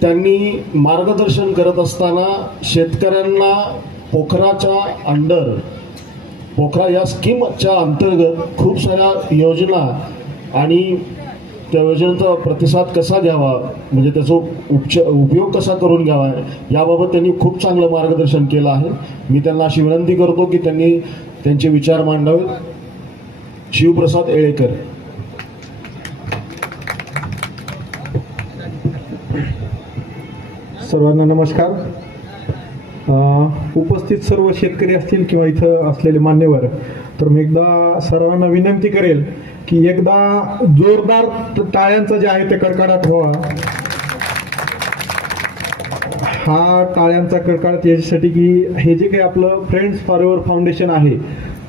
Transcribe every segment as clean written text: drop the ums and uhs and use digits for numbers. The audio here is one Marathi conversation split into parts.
त्यांनी मार्गदर्शन करत असताना शेतकऱ्यांना पोखरा या स्कीमच्या अंतर्गत खूप साऱ्या योजना आणि त्या योजनेचा प्रतिसाद कसा घ्यावा, म्हणजे त्याचा उपयोग कसा करून घ्यावा याबाबत त्यांनी खूप चांगलं मार्गदर्शन केलं आहे. मी त्यांना अशी विनंती करतो की त्यांनी त्यांचे विचार मांडावेत. शिवप्रसाद येळेकर. सर्वांना नमस्कार. उपस्थित सर्व शेतकरी असतील किंवा इथं असलेले मान्यवर, तर मी एकदा सर्वांना विनंती करेल की एकदा जोरदार टाळ्यांचा जे आहे ते कडकडाट व्हावा. हा टाळ्यांचा कडकडाट याच्यासाठी की हे जे काही आपलं फ्रेंड्स फॉरएव्हर फाउंडेशन आहे,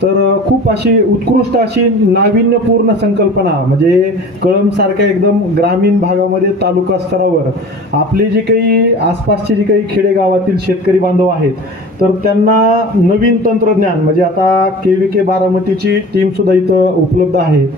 तर खूप अशी उत्कृष्ट अशी नाविन्यपूर्ण संकल्पना, म्हणजे कळंबसारख्या एकदम ग्रामीण भागामध्ये तालुका स्तरावर आपले जे काही आसपासचे जे काही खेडेगावातील शेतकरी बांधव आहेत, तर त्यांना नवीन तंत्रज्ञान, म्हणजे आता KVK बारामतीची टीम सुद्धा इथं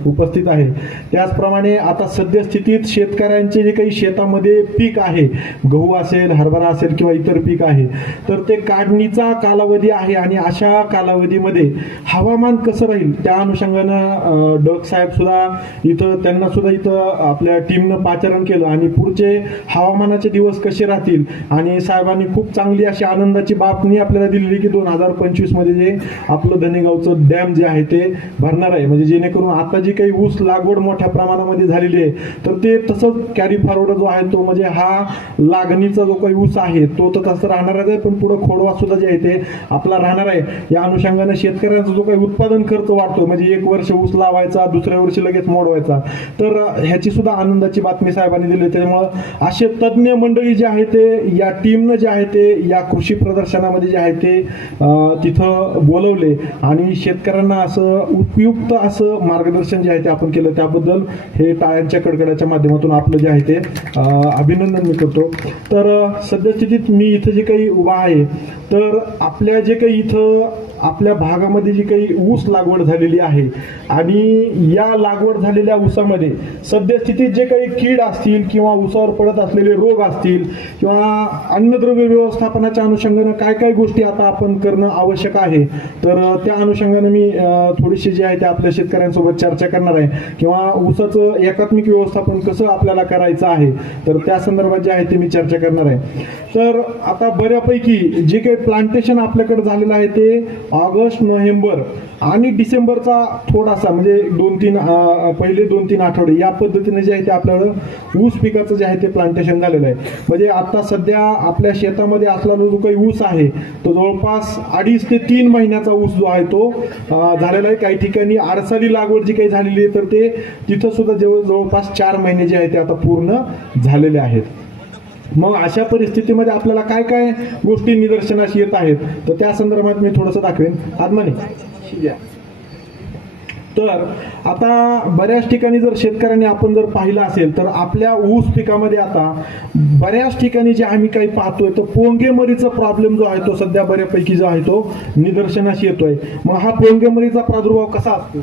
उपस्थित आहे. त्याचप्रमाणे आता सद्यस्थितीत शेतकऱ्यांचे जे काही शेतामध्ये पीक आहे, गहू असेल, हरभरा असेल किंवा इतर पीक आहे, तर ते काढणीचा कालावधी आहे आणि अशा कालावधीमध्ये हवामान कसं राहील त्या अनुषंगानं डग साहेब सुद्धा इथं, त्यांना सुद्धा इथं आपल्या टीमनं पाचारण केलं आणि पुढचे हवामानाचे दिवस कसे राहतील. आणि साहेबांनी खूप चांगली अशी आनंदाची बातमी आपल्याला दिलेली की 2025 मध्ये जे आपलं धनेगावचं डॅम जे आहे ते भरणार आहे, म्हणजे जेणेकरून आता जी काही ऊस लागवड मोठ्या प्रमाणामध्ये झालेली आहे, तर ते तसंच कॅरी फॉरवर्ड जो आहे तो, म्हणजे हा लागणीचा जो काही ऊस आहे तो तर तसं राहणारच आहे, पण पुढे खोडवा सुद्धा जे आहे ते आपला राहणार आहे. या अनुषंगाने शेतकऱ्यांचा जो काही उत्पादन खर्च वाढतो, म्हणजे एक वर्ष ऊस लावायचा, दुसऱ्या वर्षी लगेच मोडवायचा, तर ह्याची सुद्धा आनंदाची बातमी साहेबांनी दिली. त्यामुळे असे तज्ज्ञ मंडळी जे आहे ते या टीमनं जे आहे ते या कृषी प्रदर्शनामध्ये जे आहे ते तिथं बोलवले आणि शेतकऱ्यांना असं उपयुक्त असं मार्गदर्शन जे आहे ते आपण केलं. त्याबद्दल हे टाळ्यांच्या कडकडाच्या माध्यमातून आपलं जे आहे ते अभिनंदन मी करतो. तर सद्यस्थितीत मी इथं जे काही उभा आहे, तर आपल्या जे काही इथं आपल्या भागामध्ये जी काही ऊस लागवड झालेली आहे आणि या लागवड झालेल्या ऊसामध्ये सद्यस्थितीत जे काही कीड असतील किंवा ऊसावर पडत असलेले रोग असतील किंवा अन्नद्रव्य व्यवस्थापनाच्या अनुषंगानं काय काय गोष्टी आता आपण करणं आवश्यक आहे, तर त्या अनुषंगानं मी थोडीशी जे आहे ते आपल्या शेतकऱ्यांसोबत चर्चा करणार आहे किंवा ऊसाचं एकात्मिक व्यवस्थापन कसं आपल्याला करायचं आहे, तर त्या संदर्भात जे आहे ते मी चर्चा करणार आहे. तर आता बऱ्यापैकी जे काही प्लांटेशन आपल्याकडे झालेलं आहे ते ऑगस्ट, नोव्हेंबर आणि डिसेंबरचा थोडासा, म्हणजे पहिले 2-3 आठवडे या पद्धतीने जे आहे ते आपल्याला ऊस पिकाचं जे आहे ते प्लांटेशन झालेलं आहे. म्हणजे आता सध्या आपल्या शेतामध्ये असलेला जो काही ऊस आहे तो जवळपास 2.5 ते 3 महिन्याचा ऊस जो आहे तो झालेला आहे. काही ठिकाणी आडसाली लागवड जी काही झालेली आहे, तर ते तिथं सुद्धा जवळपास 4 महिने जे आहे ते आता पूर्ण झालेले आहेत. मग अशा परिस्थितीमध्ये आपल्याला काय काय गोष्टी निदर्शनास येत आहेत, तर त्या संदर्भात मी थोडंसं दाखवेन. आत्माने तर आता बऱ्याच ठिकाणी जर शेतकऱ्यांनी आपण जर पाहिलं असेल, तर आपल्या ऊस पिकामध्ये आता बऱ्याच ठिकाणी जे आम्ही काही पाहतोय, तर पोंगेमरीचा प्रॉब्लेम जो आहे तो सध्या बऱ्यापैकी जो आहे तो निदर्शनास येतोय. मग हा पोंगेमरीचा प्रादुर्भाव कसा असतो,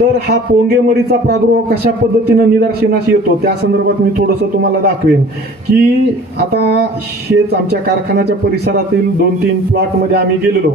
तर हा पोंगेमरीचा प्रादुर्भाव कशा पद्धतीनं निदर्शनास येतो त्या संदर्भात मी थोडंसं तुम्हाला दाखवेन. की आता हेच आमच्या कारखान्याच्या परिसरातील 2-3 प्लॉटमध्ये आम्ही गेलेलो,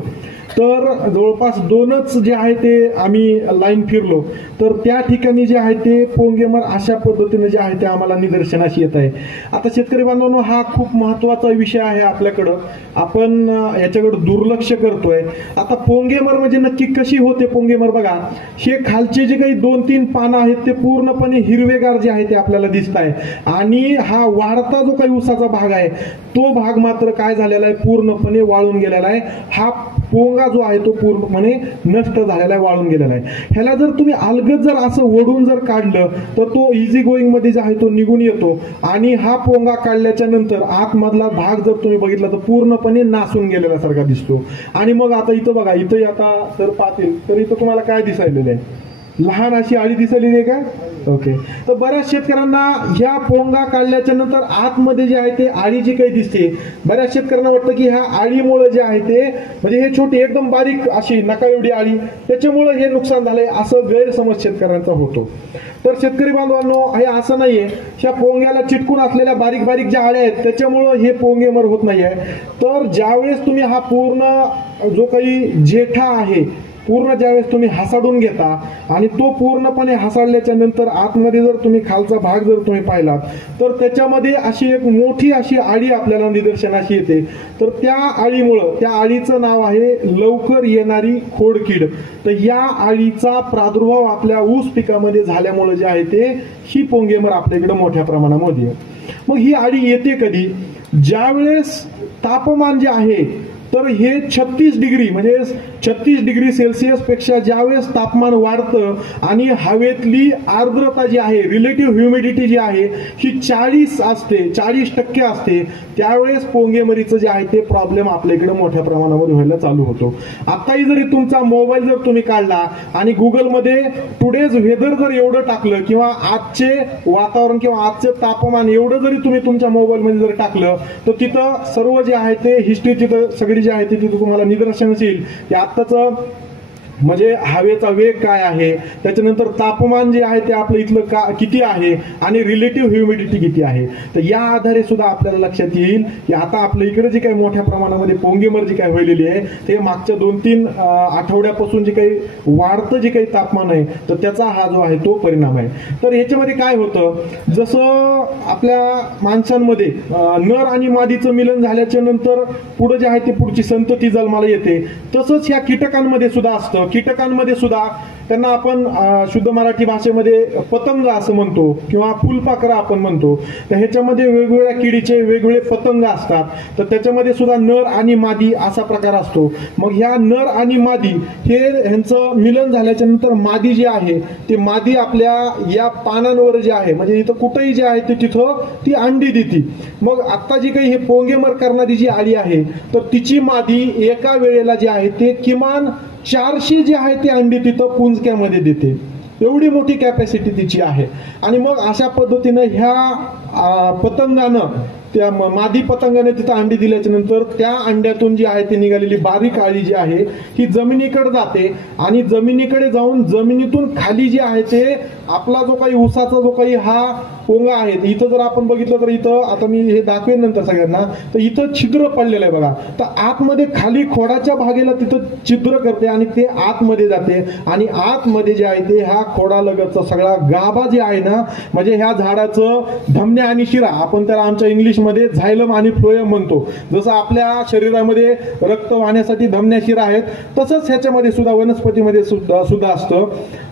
तर जवळपास 2च जे आहे ते आम्ही लाईन फिरलो, तर त्या ठिकाणी जे आहे ते पोंगेमर अशा पद्धतीने जे आहे ते आम्हाला निदर्शनास येत आहे. आता शेतकरी बांधवांनो, हा खूप महत्त्वाचा विषय आहे आपल्याकडं, आपण याच्याकडे दुर्लक्ष करतोय. आता पोंगेमर म्हणजे नक्की कशी होते पोंगेमर, बघा हे खालचे जे काही 2-3 पानं आहेत ते पूर्णपणे हिरवेगार जे आहे ते आपल्याला दिसत आहे आणि हा वाढता जो काही ऊसाचा भाग आहे तो भाग मात्र काय झालेला आहे, पूर्णपणे वाळून गेलेला आहे. हा पोंगा जो आहे तो पूर्णपणे नष्ट झालेला आहे, वाळून गेलेला आहे. ह्याला जर तुम्ही अलगद जर असं ओढून जर काढलं तर तो इझी गोईंग मध्ये जे आहे तो निघून येतो आणि हा पोंगा काढल्याच्या नंतर आतमधला भाग जर तुम्ही बघितला तर पूर्णपणे नासून गेलेला सारखा दिसतो. आणि मग आता इथं बघा, इथं आता जर पाहतील तर इथं तुम्हाला काय दिसायलेलं आहे, लहान अशी आळी दिसली नाही का? ओके. तर बऱ्याच शेतकऱ्यांना ह्या पोंगा काढल्याच्या नंतर आतमध्ये जे आहे ते आळी जी काही दिसते, बऱ्याच शेतकऱ्यांना वाटतं की ह्या आळीमुळे जे आहे ते म्हणजे हे छोटी एकदम बारीक अशी नका एवढी आळी, त्याच्यामुळे हे नुकसान झालंय असं गैरसमज शेतकऱ्यांचा होतो. तर शेतकरी बांधवांनो, हे असं नाहीये. ह्या पोंग्याला चिटकून असलेल्या बारीक बारीक ज्या आळ्या आहेत त्याच्यामुळं हे पोंगेमर होत नाहीये. तर ज्यावेळेस तुम्ही हा पूर्ण जो काही जेठा आहे पूर्ण ज्यावेळेस तुम्ही हासाडून घेता आणि तो पूर्णपणे हासाडल्याच्या नंतर आतमध्ये जर तुम्ही खालचा भाग जर तुम्ही पाहिलात तर त्याच्यामध्ये अशी एक मोठी अशी आळी आपल्याला निदर्शनास येते. तर त्या आळीमुळं, त्या आळीचं नाव आहे लवकर येणारी खोडकीड. तर या आळीचा प्रादुर्भाव आपल्या ऊस पिकामध्ये झाल्यामुळे जे आहे ते ही पोंगेमर आपल्याकडे मोठ्या प्रमाणामध्ये. मग ही आळी येते कधी? ज्यावेळेस तापमान जे आहे तर हे 36 डिग्री म्हणजे 36 डिग्री सेल्सिअस पेक्षा ज्यावेळेस तापमान वाढतं आणि हवेतली आर्द्रता जी आहे, रिलेटिव्ह ह्युमिडिटी जी आहे ही 40 असते, 40% असते, त्यावेळेस पोंगेमरीचं जे आहे ते प्रॉब्लेम आपल्याकडे मोठ्या प्रमाणावर व्हायला चालू होतो. आताही जरी तुमचा मोबाईल जर तुम्ही काढला आणि गुगलमध्ये टुडेज वेदर जर एवढं टाकलं किंवा आजचे वातावरण किंवा आजचे तापमान एवढं जरी तुम्ही तुमच्या मोबाईलमध्ये जर टाकलं तर तिथं सर्व जे आहे ते हिस्ट्री तिथं सगळी जी आहे तिथे तुम्हाला निदर्शनास येईल की आत्ताचं म्हणजे हवेचा वेग काय आहे, त्याच्यानंतर तापमान जे आहे ते आपलं इथलं किती आहे आणि रिलेटिव्ह ह्युमिडिटी किती आहे. तर या आधारे सुद्धा आपल्याला लक्षात येईल की आता आपल्या इकडे जे काही मोठ्या प्रमाणामध्ये पोंगेमर जी काही व्हायलेली आहे ते मागच्या 2-3 आठवड्यापासून जे काही वाढतं जे काही तापमान आहे तर त्याचा हा जो आहे तो परिणाम आहे. तर याच्यामध्ये काय होतं, जसं आपल्या माणसांमध्ये नर आणि मादीचं मिलन झाल्याच्या नंतर पुढे जे आहे ते पुढची संतती जन्माला येते, तसंच ह्या कीटकांमध्ये सुद्धा असतं. कीटकांमध्ये सुद्धा त्यांना आपण शुद्ध मराठी भाषेमध्ये पतंग असं म्हणतो किंवा फुलपाखरं आपण म्हणतो. तर ह्याच्यामध्ये वेगवेगळ्या किडीचे वेगवेगळे पतंग असतात. तर त्याच्यामध्ये सुद्धा नर आणि मादी असा प्रकार असतो. मग ह्या नर आणि मादी हे ह्यांचं मिलन झाल्याच्या नंतर मादी जी आहे ती मादी आपल्या या पानांवर जे आहे म्हणजे इथं कुठेही जे आहे ते तिथं ती अंडी देते. मग आता जी काही हे पोंगेमर करणारी जी आळी आहे तर तिची मादी एका वेळेला जे आहे ते किमान 400 जे आहे ते अंडी तिथं पुंजक्यामध्ये देते. एवढी मोठी कॅपॅसिटी तिची आहे. आणि मग अशा पद्धतीनं ह्या पतंगानं त्या मादी पतंगाने तिथं अंडी दिल्याच्या नंतर त्या अंड्यातून जी आहे ती निघालेली बारीक आळी जी आहे ही जमिनीकडे जाते आणि जमिनीकडे जाऊन जमिनीतून खाली जे आहे ते आपला जो काही ऊसाचा जो काही हा पोंगा आहे इथं जर आपण बघितलं तर इथं आता मी हे दाखवेन नंतर सगळ्यांना, तर इथं छिद्र पडलेलं आहे बघा. तर आतमध्ये खाली खोडाच्या भागेला तिथं छिद्र करते आणि ते आतमध्ये जाते आणि आतमध्ये जे आहे ते ह्या खोडालगतचा सगळा गाभा जे आहे ना म्हणजे ह्या झाडाचं धमन्या आणि शिरा आपण त्याला आमच्या इंग्लिशमध्ये झायलम आणि फ्लोएम म्हणतो. जसं आपल्या शरीरामध्ये रक्त वाहण्यासाठी धमन्या शिरा आहेत तसंच ह्याच्यामध्ये सुद्धा वनस्पतीमध्ये सुद्धा असतं.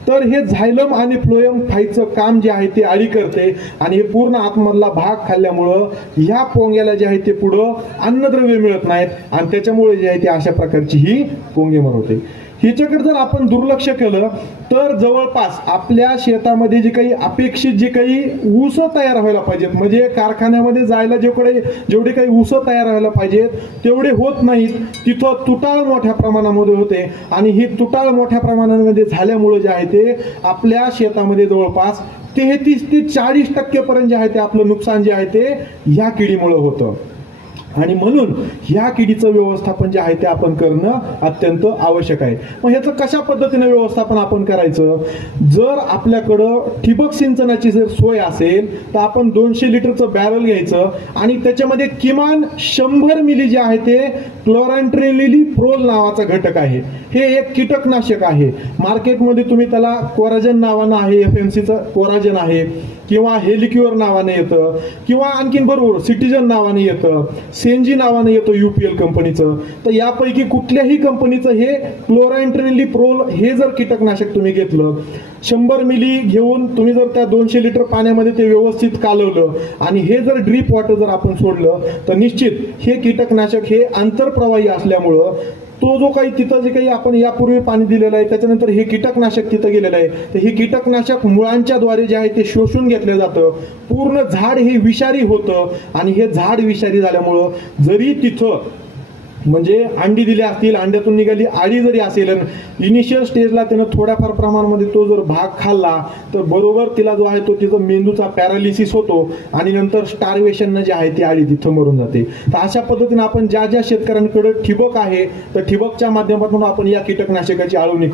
तर हे झायलम आणि फ्लोएम खायचं काम जे आहे ते आळी करते आणि हे पूर्ण आतमधला भाग खाल्ल्यामुळं ह्या पोंग्याला जे आहे ते पुढं अन्नद्रव्य मिळत नाहीत आणि त्याच्यामुळे जे आहे ते अशा प्रकारची ही पोंगेमर होते. ह्याच्याकडे जर आपण दुर्लक्ष केलं तर जवळपास आपल्या शेतामध्ये जे काही अपेक्षित जे काही ऊस तयार व्हायला पाहिजेत म्हणजे कारखान्यामध्ये जायला जेवढे काही ऊस तयार व्हायला पाहिजेत तेवढे होत नाहीत. तिथं तुटाळ मोठ्या प्रमाणामध्ये होते आणि ही तुटाळ मोठ्या प्रमाणामध्ये झाल्यामुळे जे आहे ते आपल्या शेतामध्ये जवळपास 33 ते 40% पर्यंत जे आहे ते आपलं नुकसान जे आहे ते ह्या किडीमुळे होतं. आणि म्हणून ह्या किडीचं व्यवस्थापन जे आहे ते आपण करणं अत्यंत आवश्यक आहे. मग ह्याचं कशा पद्धतीने व्यवस्थापन आपण करायचं, जर आपल्याकडं ठिबक सिंचनाची जर सोय असेल तर आपण 200 लिटरचं बॅरल घ्यायचं आणि त्याच्यामध्ये किमान 100 मिली जे आहे ते क्लोरॅन्ट्रेनिलीप्रोल नावाचा घटक आहे. हे एक कीटकनाशक आहे. मार्केटमध्ये तुम्ही त्याला कोराजन नावानं आहे, FMCचं कोराजन आहे किंवा हेलिक्युअर नावाने येतं किंवा आणखीन बरोबर सिटिजन नावाने येतं, सेंजी नावाने येतं UPL कंपनीचं. तर यापैकी कुठल्याही कंपनीचं हे क्लोरॅन्ट्रेनिलीप्रोल हे जर कीटकनाशक तुम्ही घेतलं 100 मिली घेऊन तुम्ही जर त्या 200 लिटर पाण्यामध्ये ते व्यवस्थित कालवलं आणि हे जर ड्रीप वॉटर जर आपण सोडलं तर निश्चित हे कीटकनाशक हे आंतरप्रवाही असल्यामुळं तो जो काही तिथं जे काही आपण यापूर्वी पाणी दिलेलं आहे त्याच्यानंतर हे कीटकनाशक तिथं गेलेलं आहे तर हे कीटकनाशक मुळांच्या द्वारे जे आहे ते शोषून घेतलं जातं. पूर्ण झाड हे विषारी होतं आणि हे झाड विषारी झाल्यामुळं जरी तिथं म्हणजे अंडी दिली असतील, अंड्यातून निघाली आळी जरी असेल, इनिशियल स्टेजला त्यानं थोड्याफार प्रमाणामध्ये तो जर भाग खाल्ला तर बरोबर तिला जो आहे तो तिचा मेंदूचा पॅरालिसिस होतो आणि नंतर स्टार्वेशन जे आहे ती आळी तिथं मरून जाते. तर अशा पद्धतीने आपण ज्या ज्या शेतकऱ्यांकडे ठिबक आहे तर ठिबकच्या माध्यमातून आपण या कीटकनाशकाची आळवणी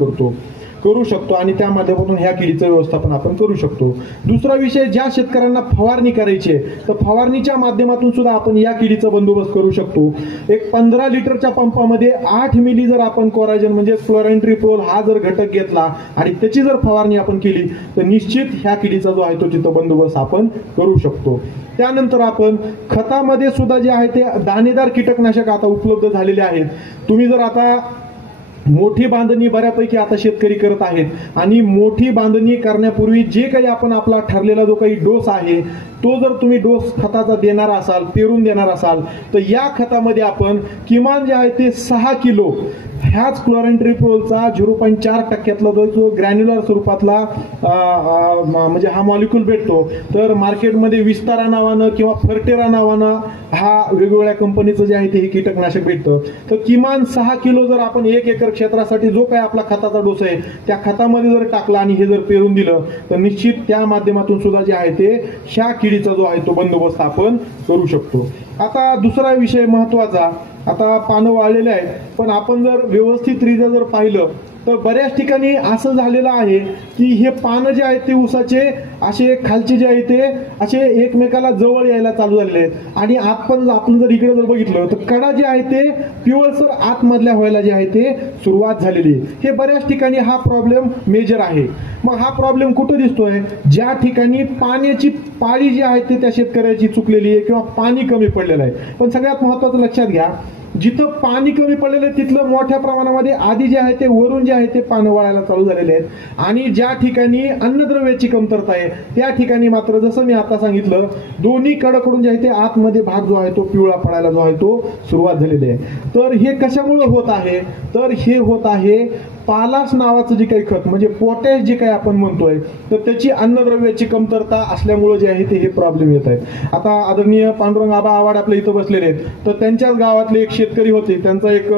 करू शकतो आणि त्या माध्यमातून ह्या किडीचं व्यवस्थापन आपण करू शकतो. दुसरा विषय, ज्या शेतकऱ्यांना फवारणी करायची आहे तर फवारणीच्या माध्यमातून सुद्धा आपण या किडीचा बंदोबस्त करू शकतो. एक 15 लिटरच्या पंपामध्ये 8 मिली जर आपण कोराजन म्हणजे क्लोरॅन्ट्रिप्रोल हा जर घटक घेतला आणि त्याची जर फवारणी आपण केली तर निश्चित ह्या किडीचा जो आहे तो तिथं बंदोबस्त आपण करू शकतो. त्यानंतर आपण खतामध्ये सुद्धा जे आहे ते दाणेदार कीटकनाशक आता उपलब्ध झालेले आहेत. तुम्ही जर आता मोठी बांधणी बऱ्यापैकी आता शेतकरी करत आहेत आणि मोठी बांधणी करण्यापूर्वी जे काही आपण आपला ठरलेला जो काही डोस आहे तो जर तुम्ही डोस खताचा देणार असाल, पेरून देणार असाल तर या खतामध्ये आपण किमान जे आहे ते 6 किलो ह्याच क्लोरॅन्ट्रिप्रोलचा 0.4% जो ग्रॅन्युलर स्वरूपातला म्हणजे हा मॉलिक्यूल भेटतो. तर मार्केटमध्ये विस्तारा नावानं किंवा फर्टेरा नावानं हा वेगवेगळ्या कंपनीचं जे आहे ते हे कीटकनाशक भेटतं. तर किमान 6 किलो जर आपण 1 एकर क्षेत्रासाठी जो काही आपला खताचा डोस आहे त्या खतामध्ये जर टाकला आणि हे जर पेरून दिलं तर निश्चित त्या माध्यमातून सुद्धा जे आहे ते ह्या किडीचा जो आहे तो बंदोबस्त आपण करू शकतो. आता दुसरा विषय महत्वाचा, आता पानं वाळलेले आहेत पण आपण जर व्यवस्थितरित्या जर पाहिलं तर बऱ्याच ठिकाणी असं झालेलं आहे की हे पानं जे आहेत ते ऊसाचे असे खालचे जे आहे ते असे एकमेकाला जवळ यायला चालू झालेले आहेत आणि आपण जर इकडे जर बघितलं तर कडा जे आहे ते पिवळसर आतमधल्या व्हायला जे आहे ते सुरुवात झालेली आहे. हे बऱ्याच ठिकाणी हा प्रॉब्लेम मेजर आहे. मग हा प्रॉब्लेम कुठं दिसतोय? ज्या ठिकाणी पाण्याची पाळी जी आहे ते त्या शेतकऱ्याची चुकलेली आहे किंवा पाणी कमी पडलेलं आहे. पण सगळ्यात महत्वाचं लक्षात घ्या, जिथं पाणी कमी पडलेलं आहे तिथलं मोठ्या प्रमाणामध्ये आधी जे आहे ते वरून जे आहे ते पानं वाळायला चालू झालेले आहेत आणि ज्या ठिकाणी अन्नद्रव्याची कमतरता आहे त्या ठिकाणी मात्र जसं मी आता सांगितलं दोन्ही कडाकडून जे आहे ते आतमध्ये भाग जो आहे तो पिवळा पडायला जो आहे तो सुरुवात झालेली आहे. तर हे कशामुळे होत आहे? तर हे होत आहे पालाश नावाचं जे काही खत म्हणजे पोटॅश जे काही आपण म्हणतोय तर त्याची अन्नद्रव्याची कमतरता असल्यामुळे जे आहे ते हे प्रॉब्लेम येत आहेत. आता आदरणीय पांडुरंग आबा आवाड आपल्या इथं बसलेले आहेत तर त्यांच्याच गावातले एक शेतकरी होते, त्यांचा एक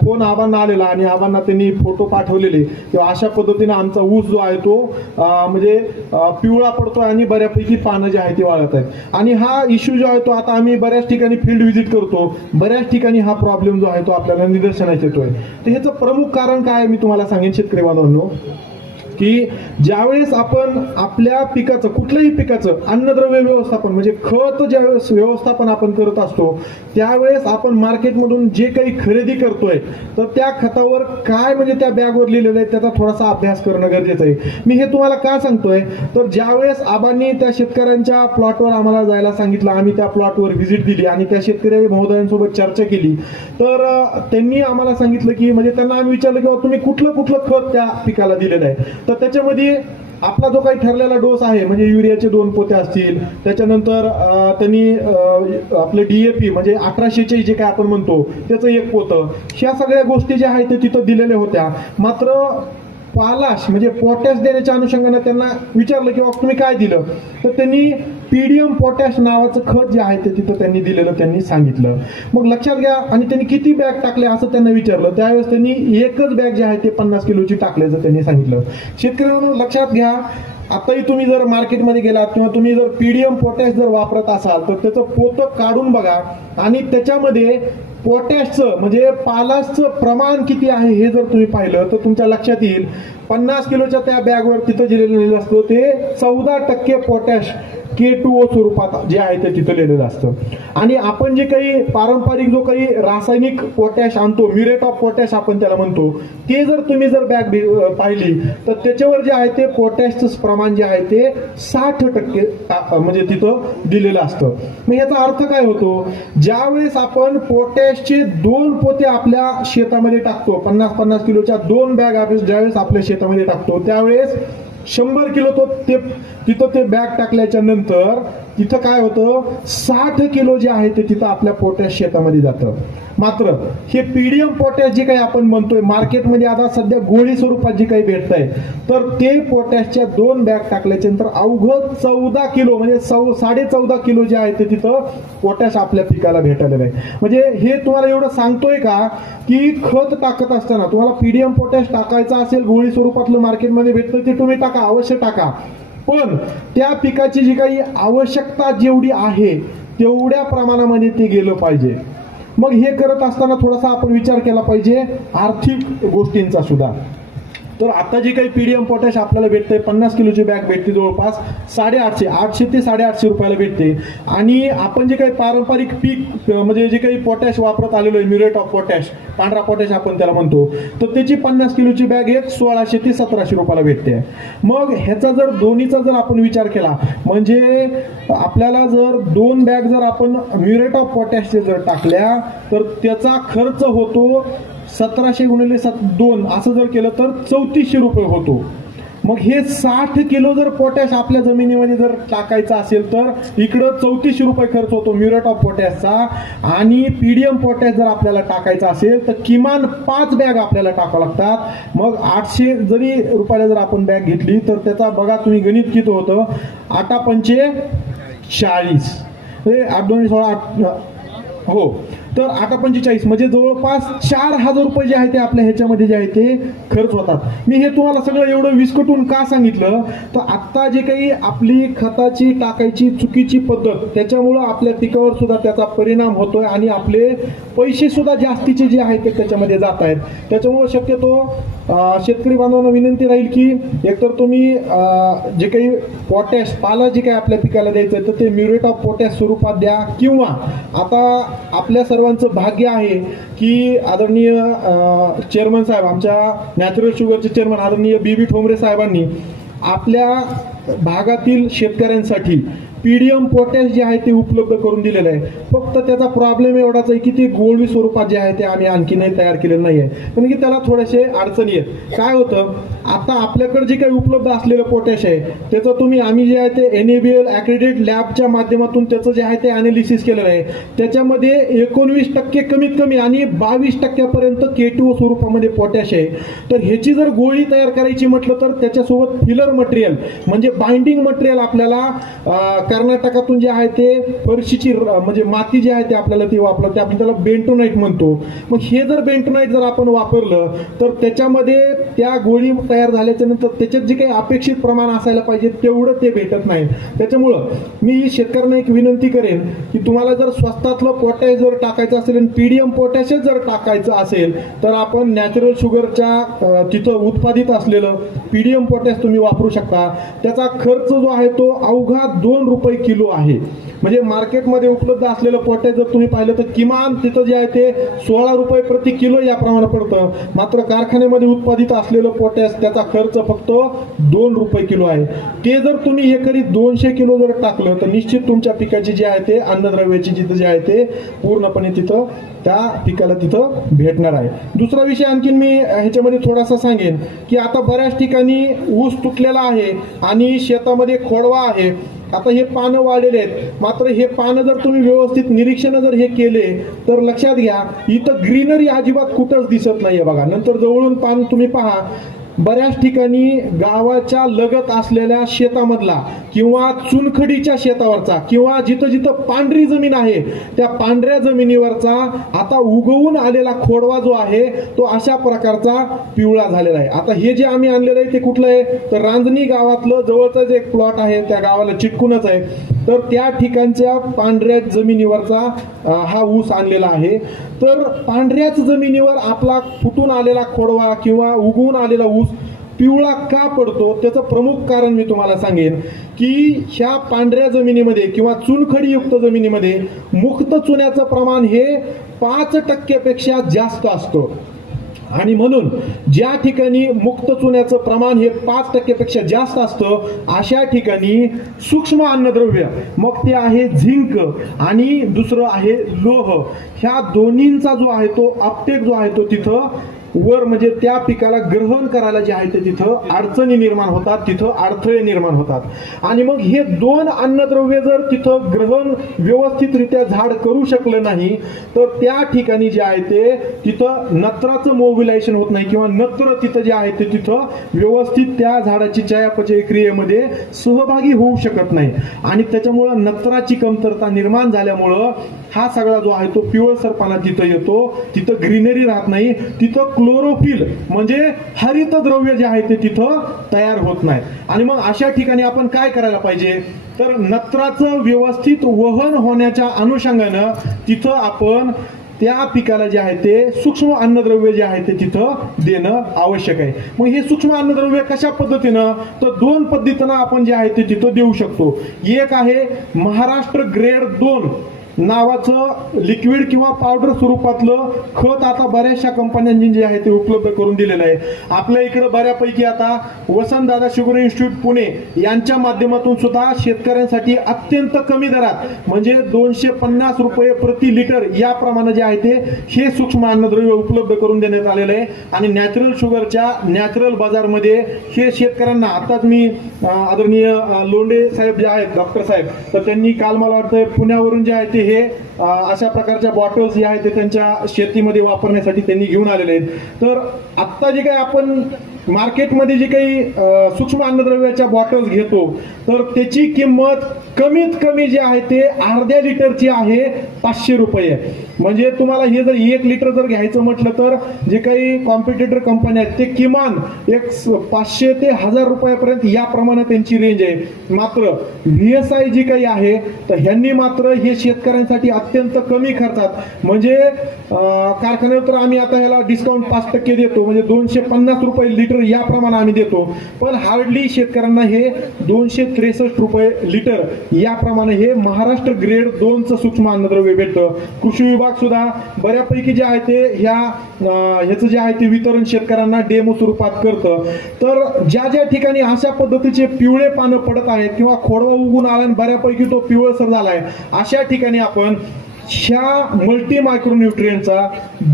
फोन आबांना आलेला आणि आबांना त्यांनी फोटो पाठवलेले किंवा अशा पद्धतीने आमचा ऊस जो आहे तो म्हणजे पिवळा पडतोय आणि बऱ्यापैकी पानं जे आहे ते वाळत आहेत आणि हा इश्यू जो आहे तो आता आम्ही बऱ्याच ठिकाणी फील्ड व्हिजिट करतो, बऱ्याच ठिकाणी हा प्रॉब्लेम जो आहे तो आपल्याला निदर्शनास येतोय. तर ह्याचं प्रमुख कारण काय मी तुम्हाला सांगेन शेतकरी बांधवांनो, की ज्यावेळेस आपण आपल्या पिकाचं कुठल्याही पिकाचं अन्नद्रव्य व्यवस्थापन म्हणजे खत ज्यावेळेस व्यवस्थापन आपण करत असतो त्यावेळेस आपण मार्केटमधून जे काही खरेदी करतोय तर त्या खतावर काय म्हणजे त्या बॅगवर लिहिलेलं आहे त्याचा थोडासा अभ्यास करणं गरजेचं आहे. मी हे तुम्हाला का सांगतोय तर ज्यावेळेस आबांनी त्या शेतकऱ्यांच्या प्लॉटवर आम्हाला जायला सांगितलं, आम्ही त्या प्लॉटवर व्हिजिट दिली आणि त्या शेतकरी महोदयांसोबत चर्चा केली तर त्यांनी आम्हाला सांगितलं की म्हणजे त्यांना आम्ही विचारलं की तुम्ही कुठलं खत त्या पिकाला दिलेलं आहे तर त्याच्यामध्ये आपला जो काही ठरलेला डोस आहे म्हणजे युरियाचे 2 पोते असतील, त्याच्यानंतर त्यांनी आपले DAP म्हणजे 1846 जे काय आपण म्हणतो त्याचं 1 पोतं, ह्या सगळ्या गोष्टी ज्या आहेत ते तिथं दिलेल्या होत्या. मात्र पालाश म्हणजे पोटॅश देण्याच्या अनुषंगाने त्यांना विचारलं की तुम्ही काय दिलं तर त्यांनी पीडीएम पोटॅश नावाचं खत जे आहे ते तिथं त्यांनी दिलेलं त्यांनी सांगितलं. मग लक्षात घ्या आणि त्यांनी किती बॅग टाकले असं त्यांना विचारलं त्यावेळेस त्यांनी एकच बॅग जी आहे ते 50 किलोची टाकल्याचं त्यांनी सांगितलं. शेतकऱ्यांनो लक्षात घ्या, आताही तुम्ही जर मार्केटमध्ये गेलात किंवा तुम्ही जर पीडीएम पोटॅश जर वापरत असाल तर त्याचं पोतं काढून बघा आणि त्याच्यामध्ये पोटॅशचं म्हणजे पालाशचं प्रमाण किती आहे हे जर तुम्ही पाहिलं तर तुमच्या लक्षात येईल 50 किलोच्या त्या बॅगवर तिथं जे लिहिलेलं असतं ते 14% पोटॅश K2O स्वरूपात जे आहे ते तिथं लिहिलेलं असतं. आणि आपण जे काही पारंपरिक जो काही रासायनिक पोटॅश आणतो म्युरेट ऑफ पोटॅश आपण त्याला म्हणतो ते जर तुम्ही जर बॅग पाहिली तर त्याच्यावर जे आहे ते पोटॅशचं प्रमाण जे आहे ते 60% म्हणजे तिथं दिलेलं असतं. मग याचा अर्थ काय होतो, ज्यावेळेस आपण पोटॅशचे 2 पोते आपल्या शेतामध्ये टाकतो 50-50 किलोच्या 2 बॅग ज्यावेळेस आपल्या शेतामध्ये टाकतो त्यावेळेस 100 किलो तिथं ते बॅग टाकल्याच्या नंतर तिथं काय होतं, 60 किलो जे आहे ते तिथं आपल्या पोटॅश शेतामध्ये जातं. मात्र हे पीडीएम पोटॅश जे काही आपण म्हणतोय मार्केटमध्ये आता सध्या गोळी स्वरूपात जे काही भेटतंय, तर ते पोटॅशच्या 2 बॅग टाकल्याच्या नंतर अवघं 14 किलो म्हणजे 14.5 किलो जे आहे ते तिथं पोटॅश आपल्या पिकाला भेटायला आहे. म्हणजे हे तुम्हाला एवढं सांगतोय का की खत टाकत असताना तुम्हाला पीडीएम पोटॅश टाकायचं असेल, गोळी स्वरूपातलं मार्केटमध्ये भेटतं ते तुम्ही टाका, अवश्य टाका. पण त्या पिकाची जी काही आवश्यकता जेवढी आहे तेवढ्या प्रमाणामध्ये ते गेलं पाहिजे. मग हे करत असताना थोडासा आपण विचार केला पाहिजे आर्थिक गोष्टींचा सुद्धा. तर आता जे काही पीडीएम पोटॅश आपल्याला भेटते 50 किलोची बॅग भेटते जवळपास 850 ते 850 रुपयाला भेटते. आणि आपण जे काही पारंपरिक पीक म्हणजे जे काही पोटॅश वापरत आलेलो आहे, म्युरेट ऑफ पोटॅश, पांढरा पोटॅश आपण त्याला म्हणतो, तर त्याची 50 किलोची बॅग 1600 ते 1700 रुपयाला भेटते. मग ह्याचा जर दोन्हीचा जर आपण विचार केला म्हणजे आपल्याला जर 2 बॅग जर आपण म्युरेट ऑफ पोटॅशचे जर टाकल्या तर त्याचा खर्च होतो 1700 गुणिले 2 असं जर केलं तर 3400 रुपये होतो. मग हे 60 किलो जर पोटॅश आपल्या जमिनीमध्ये जर टाकायचं असेल तर इकडं 3400 रुपये खर्च होतो म्युरेट ऑफ पोटॅशचा. आणि पीडीएम पोटॅश जर आपल्याला टाकायचं असेल तर किमान 5 बॅग आपल्याला टाकावं लागतात. मग 800 जरी रुपयाला जर आपण बॅग घेतली तर त्याचा बघा तुम्ही गणित किती होतं, 8×5 = 40, 8×2 = 16, हो, तर 8×45 म्हणजे जवळपास 4000 रुपये जे आहे ते आपल्या ह्याच्यामध्ये जे आहे ते खर्च होतात. मी हे तुम्हाला सगळं एवढं विस्कटून का सांगितलं तर आत्ता जे काही आपली खताची टाकायची चुकीची पद्धत त्याच्यामुळं आपल्या पिकावर सुद्धा त्याचा परिणाम होतोय आणि आपले पैसे सुद्धा जास्तीचे जे आहेत ते त्याच्यामध्ये जात आहेत. त्याच्यामुळं शक्यतो शेतकरी बांधवांना विनंती राहील की एकतर तुम्ही जे काही पोटॅश पाला जे काही आपल्या पिकाला द्यायचं तर ते म्युरेट ऑफ पोटॅश स्वरूपात द्या. किंवा आता आपल्या सर्वांचं भाग्य आहे की आदरणीय चेअरमन साहेब, आमच्या नॅचरल शुगरचे चेअरमन आदरणीय बी ठोंबरे साहेबांनी आपल्या भागातील शेतकऱ्यांसाठी पीडीएम पोटॅश जे आहे ते उपलब्ध करून दिलेलं आहे. फक्त त्याचा प्रॉब्लेम एवढाच आहे की ते गोळी स्वरूपात जे आहे ते आम्ही आणखी नाही तयार केलेलं नाही आहे, कारण की त्याला थोडेसे अडचणी आहेत. काय होतं, आता आपल्याकडे जे काही उपलब्ध असलेलं पोटॅश आहे त्याचं आम्ही जे आहे ते NABL ॲक्रेडिटेड लॅबच्या माध्यमातून त्याचं जे आहे ते अनालिसिस केलेलं आहे. त्याच्यामध्ये 19% कमीत कमी आणि 22% K2O स्वरूपामध्ये पोटॅश आहे. तर ह्याची जर गोळी तयार करायची म्हटलं तर त्याच्यासोबत फिलर मटेरियल म्हणजे बाइंडिंग मटेरियल आपल्याला कर्नाटकातून जे आहे ते फरशीची म्हणजे माती जी आहे ते आपल्याला ती वापरते, आपण त्याला बेंटोनाइट म्हणतो. मग हे जर बेंटोनाइट जर आपण वापरलं तर त्याच्यामध्ये त्या गोळी तयार झाल्याच्या नंतर त्याच्यात जे काही अपेक्षित प्रमाण असायला पाहिजे तेवढं ते भेटत नाही. त्याच्यामुळं मी शेतकऱ्यांना एक विनंती करेन की तुम्हाला जर स्वस्तातलं पोटॅश जर टाकायचं असेल आणि पीडीएम पोटॅशच जर टाकायचं असेल तर आपण नॅचरल शुगरच्या तिथं उत्पादित असलेलं पीडीएम पोटॅश तुम्ही वापरू शकता. त्याचा खर्च जो आहे तो अवघा 2 रुपये किलो आहे. म्हणजे मार्केटमध्ये उपलब्ध असलेलं पोटॅश जर तुम्ही पाहिलं तर किमान तिथं जे आहे ते 16 रुपये प्रति किलो याप्रमाणे पडतं. मात्र कारखान्यामध्ये उत्पादित असलेलं पोटॅश त्याचा खर्च फक्त 2 रुपये किलो आहे. ते जर तुम्ही एकरी 200 किलो जर टाकलं तर निश्चित तुमच्या पिकाची जी आहे ते अन्नद्रव्याची जिथं जे आहे ते पूर्णपणे तिथं त्या पिकाला तिथं भेटणार आहे. दुसरा विषय आणखीन मी ह्याच्यामध्ये थोडासा सांगेन की आता बऱ्याच ठिकाणी ऊस तुटलेला आहे आणि शेतामध्ये खोडवा आहे. आता हे पानं वाढलेले आहेत, मात्र हे पानं जर तुम्ही व्यवस्थित निरीक्षण जर हे केले तर लक्षात घ्या इथं ग्रीनरी अजिबात कुठंच दिसत नाहीये. बघा नंतर जवळून पान तुम्ही पहा, बऱ्याच ठिकाणी गावाच्या लगत असलेल्या शेतामधला किंवा चुनखडीच्या शेतावरचा किंवा जिथं जिथं पांढरी जमीन आहे त्या पांढऱ्या जमिनीवरचा आता उगवून आलेला खोडवा जो आहे तो अशा प्रकारचा पिवळा झालेला आहे. आता हे जे आम्ही आणलेलं आहे ते कुठलं आहे तर रांजणी गावातलं जवळचं जे एक प्लॉट आहे त्या गावाला चिटकूनच आहे. तर त्या ठिकाणच्या पांढऱ्या जमिनीवरचा हा ऊस आणलेला आहे. तर पांढऱ्याच जमिनीवर आपला फुटून आलेला खोडवा किंवा उगवून आलेला ऊस पिवळा का पडतो त्याचं प्रमुख कारण मी तुम्हाला सांगेन की ह्या पांढऱ्या जमिनीमध्ये किंवा चुनखडीयुक्त जमिनीमध्ये मुक्त चुन्याचं प्रमाण हे 5% पेक्षा जास्त असतं. आणि म्हणून ज्या ठिकाणी मुक्त चुन्याचं प्रमाण हे 5% पेक्षा जास्त असतं अशा ठिकाणी सूक्ष्म अन्नद्रव्य मग ते आहे झिंक आणि दुसरं आहे लोह, ह्या दोन्हींचा जो आहे तो अपटेक जो आहे तो तिथं वर म्हणजे त्या पिकाला ग्रहण करायला जे आहे ते तिथं अडचणी निर्माण होतात, तिथं अडथळे निर्माण होतात। आणि मग हे दोन अन्नद्रव्य जर तिथं ग्रहण व्यवस्थितरित्या झाड करू शकलं नाही तर त्या ठिकाणी जे आहे ते तिथं नत्राचं मोबिलायझेशन होत नाही किंवा नत्र तिथं जे आहे ते तिथं व्यवस्थित त्या झाडाची चयापचय क्रियेमध्ये सहभागी होऊ शकत नाही आणि त्याच्यामुळं नत्राची कमतरता निर्माण झाल्यामुळं हा सगळा जो आहे तो पिवळसरपणा तिथं येतो, तिथं ग्रीनरी राहत नाही, तिथं क्लोरोफिल म्हणजे हरित द्रव्य जे आहे ते तिथं तयार होत नाही। आणि मग अशा ठिकाणी आपण काय करायला पाहिजे तर नत्राचं व्यवस्थित वहन होण्याच्या अनुषंगानं तिथं आपण त्या पिकाला जे आहे ते सूक्ष्म अन्नद्रव्य जे आहे ते तिथं देणं आवश्यक आहे। मग हे सूक्ष्म अन्नद्रव्य कशा पद्धतीनं तर दोन पद्धतीनं आपण जे आहे ते तिथं देऊ शकतो। एक आहे महाराष्ट्र ग्रेड 2 नावाचं लिक्विड किंवा पावडर स्वरूपातलं खत आता बऱ्याचशा कंपन्यांनी जे आहे ते उपलब्ध करून दिलेलं आहे। आपल्या इकडे बऱ्यापैकी आता वसंतदादा शुगर इन्स्टिट्यूट पुणे यांच्या माध्यमातून सुद्धा शेतकऱ्यांसाठी अत्यंत कमी दरात म्हणजे 250 रुपये प्रति लिटर या प्रमाणे जे आहे ते हे सूक्ष्म अन्नद्रव्य उपलब्ध करून देण्यात आलेलं आहे। आणि नॅचरल शुगरच्या नॅचरल बाजारमध्ये हे शेतकऱ्यांना आताच मी आदरणीय लोंढे साहेब जे आहेत डॉक्टर साहेब तर त्यांनी काल मला वाटतं पुण्यावरून जे आहे ते हे अशा प्रकारच्या बॉटल्स जे आहेत ते त्यांच्या शेतीमध्ये वापरण्यासाठी त्यांनी घेऊन आलेले आहेत। तर आत्ता जे काही आपण मार्केटमध्ये जे काही सूक्ष्म अन्नद्रव्याच्या बॉटल्स घेतो तर त्याची किंमत कमीत कमी जे आहे ते अर्ध्या लिटरची आहे 500 रुपये। म्हणजे तुम्हाला हे जर 1 लिटर जर घ्यायचं म्हटलं तर जे काही कॉम्पिटिटर कंपन्या आहेत ते किमान एक 500 ते 1000 रुपयापर्यंत या प्रमाणे त्यांची रेंज आहे। मात्र VSI जी काही आहे तर ह्यांनी मात्र हे शेतकऱ्यांसाठी अत्यंत कमी खर्चात म्हणजे कारखान्यावर तर आम्ही आता ह्याला डिस्काउंट 5% देतो म्हणजे 250 रुपये लिटर याप्रमाणे आम्ही देतो, पण हार्डली शेतकऱ्यांना हे 263 रुपये लिटर याप्रमाणे हे महाराष्ट्र ग्रेड 2चं सूक्ष्म अन्नद्रव्य भेटतं। कृषी विभाग सुद्धा बऱ्यापैकी जे आहे ते ह्याचं जे आहे ते वितरण शेतकऱ्यांना डेमो स्वरूपात करतं। तर ज्या ज्या ठिकाणी अशा पद्धतीचे पिवळे पानं पडत आहेत किंवा खोडवा उगून आला आणि बऱ्यापैकी तो पिवळसर झालाय अशा ठिकाणी आपण ह्या मल्टी मायक्रोन्यूट्रिएंटचा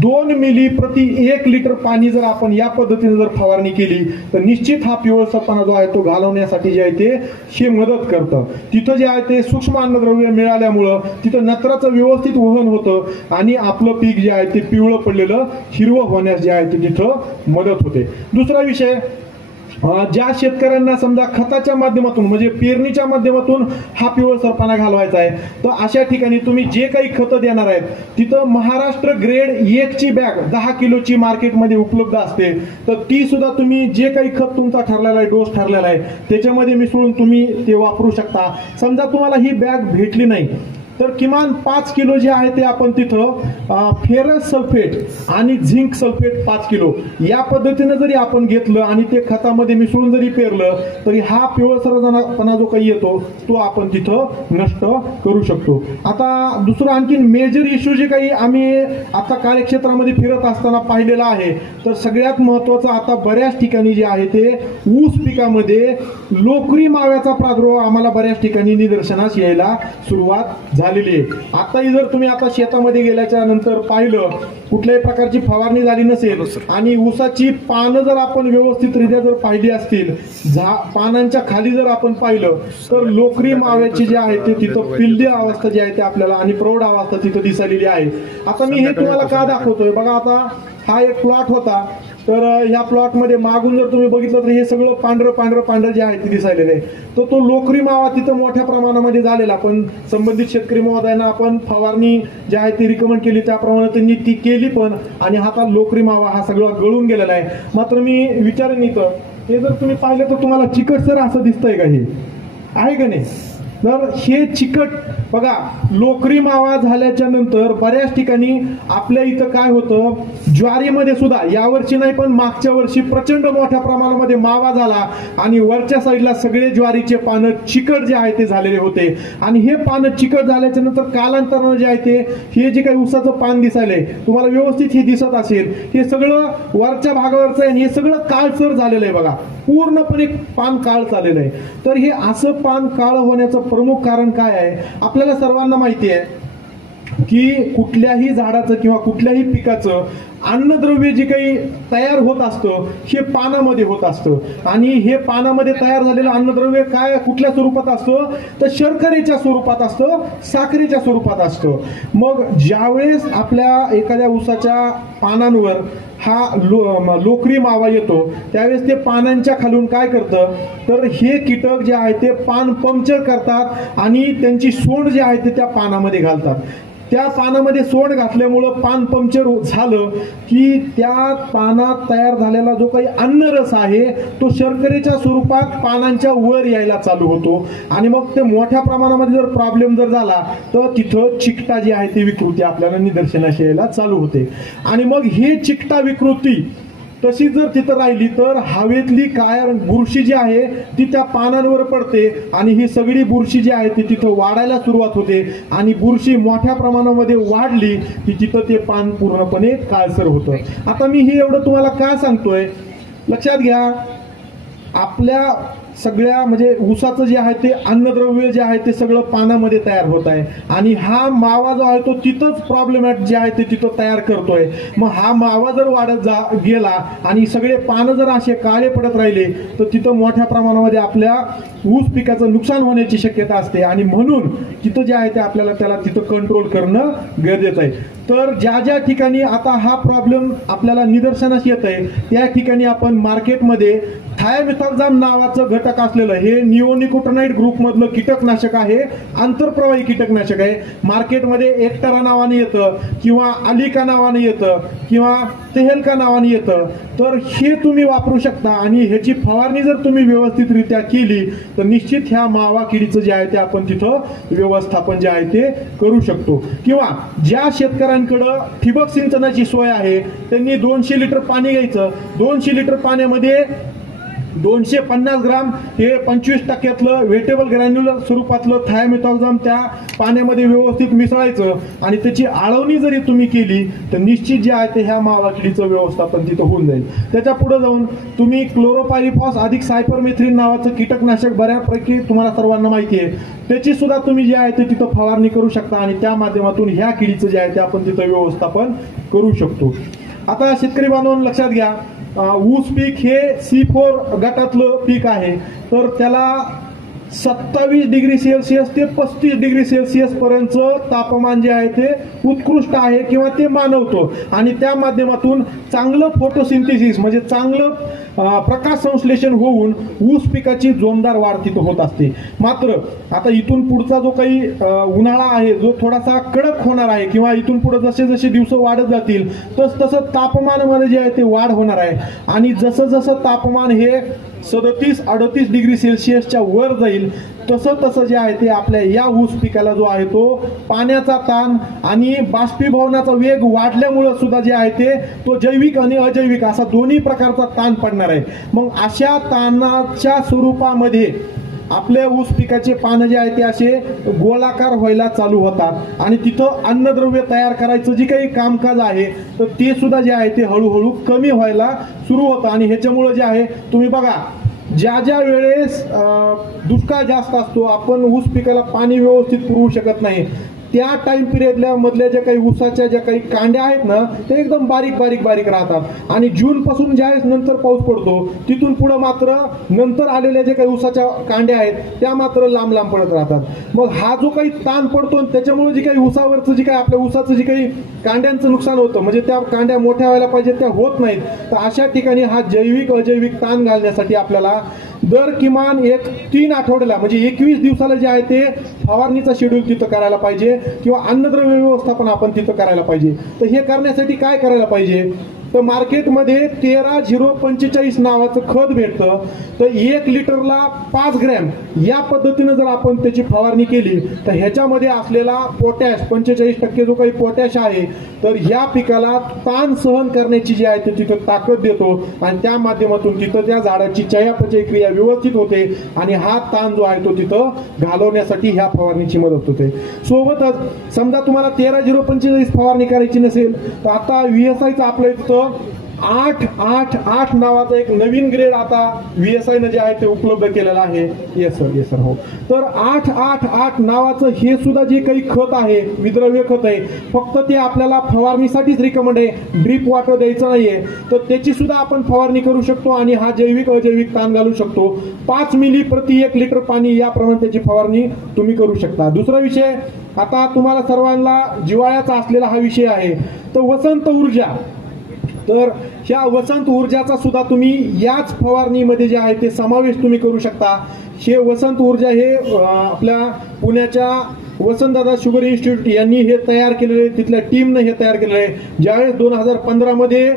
2 मिली प्रति 1 लिटर पाणी जर आपण या पद्धतीने जर फवारणी केली तर निश्चित हा पिवळसरपणा जो आहे तो घालवण्यासाठी जे आहे ते हे मदत करतं। तिथं जे आहे ते सूक्ष्म अन्नद्रव्य मिळाल्यामुळं तिथं नत्राचं व्यवस्थित वहन होतं आणि आपलं पीक जे आहे ते पिवळं पडलेलं हिरवं होण्यास जे आहे ते तिथं मदत होते। दुसरा विषय ज्या शेतकऱ्यांना समजा खताच्या माध्यमातून म्हणजे पेरणीच्या माध्यमातून हा पिवळसरपणा घालवायचा आहे तर अशा ठिकाणी तुम्ही जे काही खतं देणार आहेत तिथं महाराष्ट्र ग्रेड 1 ची बॅग 10 किलोची मार्केटमध्ये उपलब्ध असते तर ती सुद्धा तुम्ही जे काही खत तुमचा ठरलेला आहे डोस ठरलेला आहे त्याच्यामध्ये मिसळून तुम्ही ते वापरू शकता। समजा तुम्हाला ही बॅग भेटली नाही तर किमान 5 किलो जे आहे ते आपण तिथं फेरस सल्फेट आणि झिंक सल्फेट 5 किलो या पद्धतीने जरी आपण घेतलं आणि ते खतामध्ये मिसळून जरी पेरलं तरी हा पिवळसरपणा जो काही येतो तो आपण तिथं नष्ट करू शकतो। आता दुसरं आणखीन मेजर इश्यू जे काही आम्ही आता कार्यक्षेत्रामध्ये फिरत असताना पाहिलेला आहे तर सगळ्यात महत्वाचं आता बऱ्याच ठिकाणी जे आहे ते ऊस पिकामध्ये लोकरी माव्याचा प्रादुर्भाव आम्हाला बऱ्याच ठिकाणी निदर्शनास यायला सुरुवात झालेली आहे। आताही जर तुम्ही आता शेतामध्ये गेल्याच्या नंतर पाहिलं कुठल्याही प्रकारची फवारणी झाली नसेल आणि ऊसाची पानं जर आपण व्यवस्थितरित्या जर पाहिली असतील पानांच्या खाली जर आपण पाहिलं तर लोकरी माव्याची जे आहे ते तिथं पिल्ली अवस्था जी आहे ते आपल्याला आणि प्रौढ अवस्था तिथं दिसलेली आहे। आता मी हे तुम्हाला का दाखवतोय बघा, आता हा एक प्लॉट होता तर ह्या प्लॉटमध्ये मागून जर तुम्ही बघितलं तर हे सगळं पांढरं जे आहे ते दिसायलेलं आहे तर तो लोकरी मावा तिथं मोठ्या प्रमाणामध्ये झालेला, पण संबंधित शेतकरी महोदयांना आपण फवारणी जी आहे ती रिकमेंड केली त्याप्रमाणे त्यांनी ती केली पण आणि हा लोकरी मावा हा सगळा गळून गेलेला आहे। मात्र मी विचारेन इथं हे जर तुम्ही पाहिलं तर तुम्हाला चिकटसर असं दिसतंय का, हे आहे का नाही? तर हे चिकट बघा लोकरी मावा झाल्याच्या नंतर बऱ्याच ठिकाणी आपल्या इथं काय होतं ज्वारीमध्ये सुद्धा यावर्षी नाही पण मागच्या वर्षी प्रचंड मोठ्या प्रमाणामध्ये मावा झाला आणि वरच्या साईडला सगळे ज्वारीचे पानं चिकट जे आहे ते झालेले होते आणि हे पानं चिकट झाल्याच्या नंतर कालांतरानं जे आहे ते हे जे काही ऊसाचं पान दिसायलंय तुम्हाला व्यवस्थित हे दिसत असेल हे सगळं वरच्या भागावरचं आहे हे सगळं काळसर झालेलं आहे बघा, पूर्णपणे पान काळ चाललेलं आहे। तर हे असं पान काळ होण्याचं प्रमुख कारण काय आहे आपल्याला सर्वांना माहिती आहे। की कुठल्याही झाडाचं किंवा कुठल्याही पिकाचं अन्नद्रव्य जे काही तयार होत असतं हे पानामध्ये होत असतं आणि हे पानामध्ये तयार झालेलं अन्नद्रव्य काय कुठल्या स्वरूपात असतं तर शर्करेच्या स्वरूपात असतं, साखरेच्या स्वरूपात असतं. मग ज्यावेळेस आपल्या एखाद्या ऊसाच्या पानांवर हा लोकरी मावा येतो त्यावेळेस ते पानांच्या खालून काय करतं तर हे कीटक जे आहे ते पान पंक्चर करतात आणि त्यांची सोंड जे आहे ते त्या पानामध्ये घालतात. त्या पानामध्ये सोंड घातल्यामुळं पान पंक्चर झालं की त्या पानात तयार झालेला जो काही अन्नरस आहे तो शर्करेच्या स्वरूपात पानांच्या वर यायला चालू होतो आणि मग ते मोठ्या प्रमाणामध्ये जर प्रॉब्लेम जर झाला तर तिथं चिकटा जी आहे ती विकृती आपल्याला निदर्शनास यायला चालू होते. आणि मग हे चिकटा विकृती तशी जर तिथं राहिली तर हवेतली काय बुरशी जी आहे ती त्या पानांवर पडते आणि ही सगळी बुरशी जी आहे ती तिथं वाढायला सुरुवात होते आणि बुरशी मोठ्या प्रमाणामध्ये वाढली की तिथं ते पान पूर्णपणे काळसर होतं. आता मी हे एवढं तुम्हाला का सांगतोय लक्षात घ्या, आपल्या सगळ्या म्हणजे ऊसाचं जे आहे ते अन्नद्रव्य जे आहे ते सगळं पानामध्ये तयार होत आहे आणि हा मावा जो आहे तो तिथंच प्रॉब्लेमॅट जे आहे ते तिथं तयार करतोय. मग हा मावा जर वाढत गेला आणि सगळे पानं जर असे काळे पडत राहिले तर तिथं मोठ्या प्रमाणामध्ये आपल्या ऊस पिकाचं नुकसान होण्याची शक्यता असते आणि म्हणून तिथं जे आहे ते आपल्याला त्याला तिथं कंट्रोल करणं गरजेचं आहे. तर ज्या ज्या ठिकाणी आता हा प्रॉब्लेम आपल्याला निदर्शनास येत आहे त्या ठिकाणी आपण मार्केटमध्ये थायामिथॉक्झाम नावाचं घटक असलेलं हे निओनिकोटिनाइड ग्रुपमधलं कीटकनाशक आहे, आंतरप्रवाही कीटकनाशक आहे. मार्केटमध्ये एक्टरा नावाने येतं किंवा अलिका नावाने येतं किंवा तेहेलका नावाने येतं. तर हे तुम्ही वापरू शकता आणि ह्याची फवारणी जर तुम्ही व्यवस्थितरित्या केली तर निश्चित ह्या मावा किडीचं जे आहे ते आपण तिथं व्यवस्थापन जे आहे ते करू शकतो. किंवा ज्या शेतकऱ्यांकडं ठिबक सिंचनाची सोय आहे त्यांनी 200 लिटर पाणी घ्यायचं, 200 लिटर पाण्यामध्ये 250 ग्राम हे 25% वेटेबल ग्रॅन्युलर स्वरूपातलं थायामिथॉक्झाम त्या पाण्यामध्ये व्यवस्थित मिसळायचं आणि त्याची आळवणी जरी तुम्ही केली तर निश्चित जे आहे ते ह्या मावा किडीचं व्यवस्थापन तिथं होऊन जाईल. त्याच्या पुढे जाऊन तुम्ही क्लोरोपायरिफॉस अधिक सायपरमेथ्रिन नावाचं कीटकनाशक बऱ्यापैकी तुम्हाला सर्वांना माहिती आहे त्याची सुद्धा तुम्ही जे आहे ते तिथं फवारणी करू शकता आणि त्या माध्यमातून ह्या किडीचं जे आहे ते आपण तिथं व्यवस्थापन करू शकतो. आता शेतकरी बांधवांनो लक्षात घ्या, ऊस पीक हे C4 गटातलं पीक आहे तर त्याला 27 डिग्री सेल्सिअस ते 35 डिग्री सेल्सिअस पर्यंत तापमान जे आहे ते उत्कृष्ट आहे किंवा ते मानवतो आणि त्या माध्यमातून चांगलं फोटोसिंथेसिस म्हणजे चांगलं प्रकाश संश्लेषण होऊन ऊस पिकाची जोमदार वाढ तिथं होत असते. मात्र आता इथून पुढचा जो काही उन्हाळा आहे जो थोडासा कडक होणार आहे किंवा इथून पुढे जसे जसे दिवस वाढत जातील तसं तापमानामध्ये जे आहे ते वाढ होणार आहे आणि जसं जसं तापमान हे 37-38 डिग्री सेल्सिअसच्या वर जाईल तसं तसं जे आहे ते आपल्या या ऊस पिकाला जो आहे तो पाण्याचा ताण आणि बाष्पीभवनाचा वेग वाढल्यामुळे सुद्धा जे आहे ते तो जैविक आणि अजैविक असा दोन्ही प्रकारचा ताण पडणार आहे. मग अशा ताणाच्या स्वरूपामध्ये आपल्या ऊस पिकाचे पानं जे आहे ते असे गोलाकार व्हायला चालू होतात आणि तिथं अन्नद्रव्य तयार करायचं जे काही कामकाज आहे तर ते सुद्धा जे आहे ते हळूहळू कमी व्हायला सुरू होतं आणि ह्याच्यामुळे जे आहे तुम्ही बघा ज्या ज्या वेळेस दुष्काळ जास्त असतो आपण ऊस पिकाला पाणी व्यवस्थित पुरवू शकत नाही त्या टाइम पिरियडल्या मधल्या ज्या काही ऊसाच्या ज्या काही कांड्या आहेत ना ते एकदम बारीक बारीक बारीक राहतात आणि जून पासून ज्यावेळेस नंतर पाऊस पडतो तिथून पुढे मात्र नंतर आलेल्या ज्या काही ऊसाच्या कांड्या आहेत त्या मात्र लांब लांब पडत राहतात. मग हा जो काही ताण पडतो त्याच्यामुळे जी काही ऊसावरचं जे काही आपल्या ऊसाचं जे काही कांड्यांचं नुकसान होतं म्हणजे त्या कांड्या मोठ्या व्हायला पाहिजेत त्या होत नाहीत. तर अशा ठिकाणी हा जैविक अजैविक ताण घालण्यासाठी आपल्याला दर किमान 3 आठवड्याला म्हणजे 21 दिवसाला जे आहे ते फवारणीचा शेड्यूल तिथं करायला पाहिजे किंवा अन्नद्रव्य व्यवस्थापन आपण तिथं करायला पाहिजे. तर हे करण्यासाठी काय करायला पाहिजे तर मार्केटमध्ये 13-0-45 नावाचं खत भेटतं तर 1 लिटरला 5 ग्रॅम या पद्धतीनं जर आपण त्याची फवारणी केली तर ह्याच्यामध्ये असलेला पोटॅश 45% जो काही पोटॅश आहे तर ह्या पिकाला ताण सहन करण्याची जी आहे ते तिथं ताकद देतो आणि त्या माध्यमातून तिथं त्या झाडाची चयापचय क्रिया व्यवस्थित होते आणि हा ताण जो आहे तो तिथं घालवण्यासाठी ह्या फवारणीची मदत होते. सोबतच समजा तुम्हाला 13-0-45 फवारणी करायची नसेल तर आता VSIचं आपलं इथं 888 नावाचा एक नवीन ग्रेड आता VSI ने जे आहे ते उपलब्ध केलेलं आहे. येस सर हो. तर 888 नावाचं हे सुद्धा जे काही खत आहे, विद्रव्य खत आहे, फक्त ते आपल्याला फवारणीसाठीच रिकमेंड आहे, ड्रीप वॉटर द्यायचं नाहीये. तर त्याची सुद्धा आपण फवारणी करू शकतो आणि हा जैविक अजैविक ताण घालू शकतो. 5 मिली प्रति 1 लिटर पाणी याप्रमाणे त्याची फवारणी तुम्ही करू शकता. दुसरा विषय, आता तुम्हाला सर्वांना जिव्हाळ्याचा असलेला हा विषय आहे, तर वसंत ऊर्जा. तर ह्या वसंत ऊर्जाचा सुद्धा तुम्ही याच फवारणीमध्ये जे आहे ते समावेश तुम्ही करू शकता. हे वसंत ऊर्जा हे आपल्या पुण्याच्या वसंतदादा शुगर इन्स्टिट्यूट यांनी हे तयार केलेलं आहे, तिथल्या टीमनं हे तयार केलेलं आहे. ज्यावेळेस 2015 मध्ये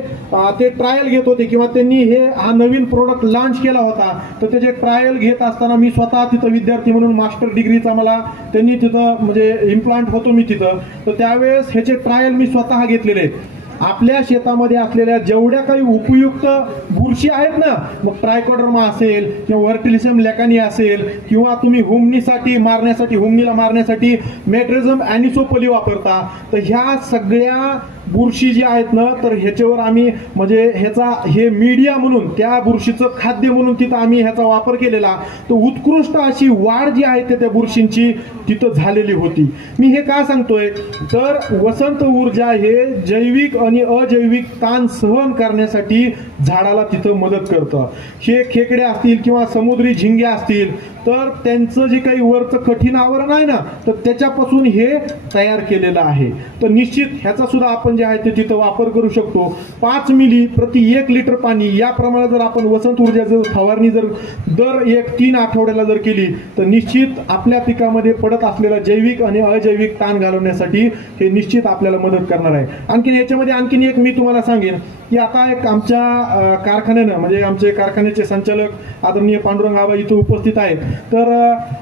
ते ट्रायल घेत होते किंवा त्यांनी हा नवीन प्रोडक्ट लॉन्च केला होता, तर त्याचे ट्रायल घेत असताना मी स्वतः तिथं विद्यार्थी म्हणून मास्टर डिग्रीचा मला त्यांनी तिथं म्हणजे इम्प्लांट होतो मी तिथं, तर त्यावेळेस ह्याचे ट्रायल मी स्वतः घेतलेले आहेत. आपल्या शेतामध्ये असलेल्या जेवढ्या काही उपयुक्त बुरशी आहेत ना, मग ट्रायकोडर्मा असेल किंवा व्हर्टिलिसियम लॅकानी असेल किंवा तुम्ही हुमणीला मारण्यासाठी मेट्रिझम ॲनिसोपली वापरता, तर ह्या सगळ्या बुरशी जी आहेत ना, तर ह्याच्यावर आम्ही म्हणजे हे मीडिया म्हणून त्या बुरशीचं खाद्य म्हणून तिथं आम्ही ह्याचा वापर केलेला. तर उत्कृष्ट अशी वाढ जी आहे त्या बुरशींची तिथं झालेली होती. मी हे का सांगतोय, तर वसंत ऊर्जा हे जैविक आणि अजैविक ताण सहन करण्यासाठी झाडाला तिथं मदत करतं. हे खेकडे असतील किंवा समुद्री झिंगे असतील, तर त्यांचं जे काही वरचं कठीण आवरण आहे ना, तर त्याच्यापासून हे तयार केलेलं आहे. तर निश्चित ह्याचा सुद्धा आपण जे आहे ते तिथं वापर करू शकतो. 5 मिली प्रति 1 लिटर पाणी याप्रमाणे जर आपण वसंत ऊर्जा फवारणी जर दर 3 आठवड्याला जर केली, तर निश्चित आपल्या पिकामध्ये पडत असलेला जैविक आणि अजैविक ताण घालवण्यासाठी हे निश्चित आपल्याला मदत करणार आहे. आणखीन याच्यामध्ये आणखीन एक मी तुम्हाला सांगेन की आता एक आमच्या कारखान्यानं म्हणजे आमचे कारखान्याचे संचालक आदरणीय पांडुरंग आबा इथं उपस्थित आहेत. तर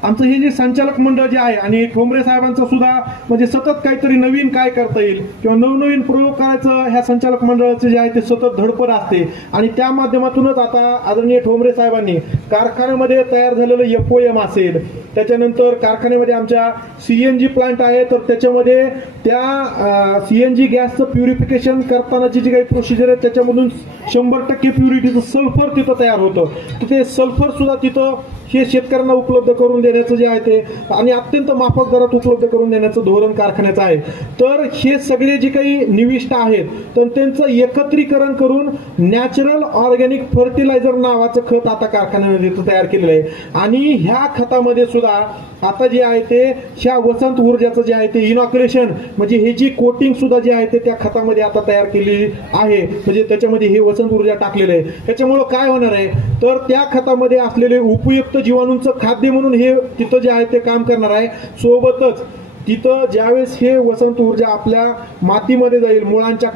आमचं हे जे संचालक मंडळ जे आहे आणि ठोंबरे साहेबांचं सुद्धा म्हणजे सतत काहीतरी नवीन काय करता येईल किंवा नवनवीन प्रयोग करायचं ह्या संचालक मंडळाचे जे आहे ते सतत धडपड असते. आणि त्या माध्यमातूनच आता आदरणीय ठोंबरे साहेबांनी कारखान्यामध्ये तयार झालेलं FOM असेल, त्याच्यानंतर कारखान्यामध्ये आमच्या CNG प्लांट आहे, तर त्याच्यामध्ये त्या CNG गॅसचं प्युरिफिकेशन करतानाची जी काही प्रोसिजर आहे त्याच्यामधून 100% प्युरिटीचं सल्फर तिथं तयार होतं. तर ते सल्फर सुद्धा तिथं हे शेतकऱ्यांना उपलब्ध करून देण्याचं जे आहे ते आणि अत्यंत माफक दरात उपलब्ध करून देण्याचं धोरण कारखान्याचं आहे. तर हे सगळे जे काही निविष्ट आहेत तर त्यांचं एकत्रीकरण करून नॅचरल ऑर्गॅनिक फर्टिलायझर नावाचं खत आता कारखान्याने तयार केलेलं आहे. आणि ह्या खतामध्ये सुद्धा आता जे आहे ते ह्या वसंत ऊर्जाचं जे आहे ते इनॉक्युलेशन म्हणजे हे जी कोटिंग सुद्धा जे आहे ते त्या खतामध्ये आता तयार केलेली आहे. म्हणजे त्याच्यामध्ये हे वसंत ऊर्जा टाकलेलं आहे. त्याच्यामुळं काय होणार आहे, तर त्या खतामध्ये असलेले उपयुक्त जीवाणूंचं खाद्य म्हणून हे तिथं जे आहे ते काम करणार आहे. सोबतच तिथं ज्यावेळेस हे वसंत ऊर्जा आपल्या मातीमध्ये जाईल, मुळांच्या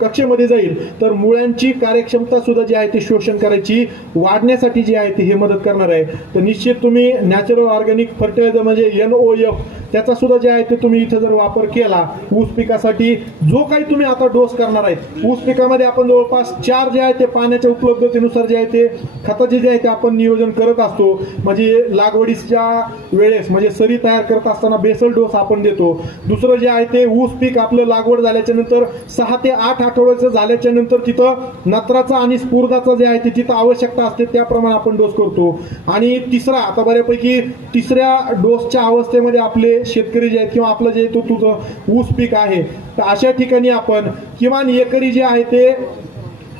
कक्षेमध्ये जाईल, तर मुळांची कार्यक्षमता सुद्धा जी आहे ती शोषण करायची वाढण्यासाठी जी आहे ती हे मदत करणार आहे. तर निश्चित तुम्ही नॅचरल ऑर्गॅनिक फर्टिलायझर म्हणजे NOF त्याचा सुद्धा जे आहे ते तुम्ही इथं जर वापर केला ऊस पिकासाठी, जो काही तुम्ही आता डोस करणार आहेत ऊस पिकामध्ये आपण जवळपास 4 जे आहे ते पाण्याच्या उपलब्धतेनुसार जे आहे ते खताचे जे आहे ते आपण नियोजन करत असतो. म्हणजे लागवडीच्या वेळेस म्हणजे सरी तयार करत असताना बेसल डोस आपण देतो. दुसरं जे आहे ते ऊस पीक आपलं लागवड झाल्याच्या नंतर 6 ते 8 आठवड्याचं झाल्याच्या नंतर तिथं नत्राचा आणि स्फुरदाचा जे आहे ते तिथं आवश्यकता असते त्याप्रमाणे आपण डोस करतो. आणि तिसरा आता बऱ्यापैकी तिसऱ्या डोसच्या अवस्थेमध्ये आपले शेतकरी जे आहेत किंवा आपलं जे तो तुझं ऊस पीक आहे, तर अशा ठिकाणी आपण किमान एकरी जे आहे ते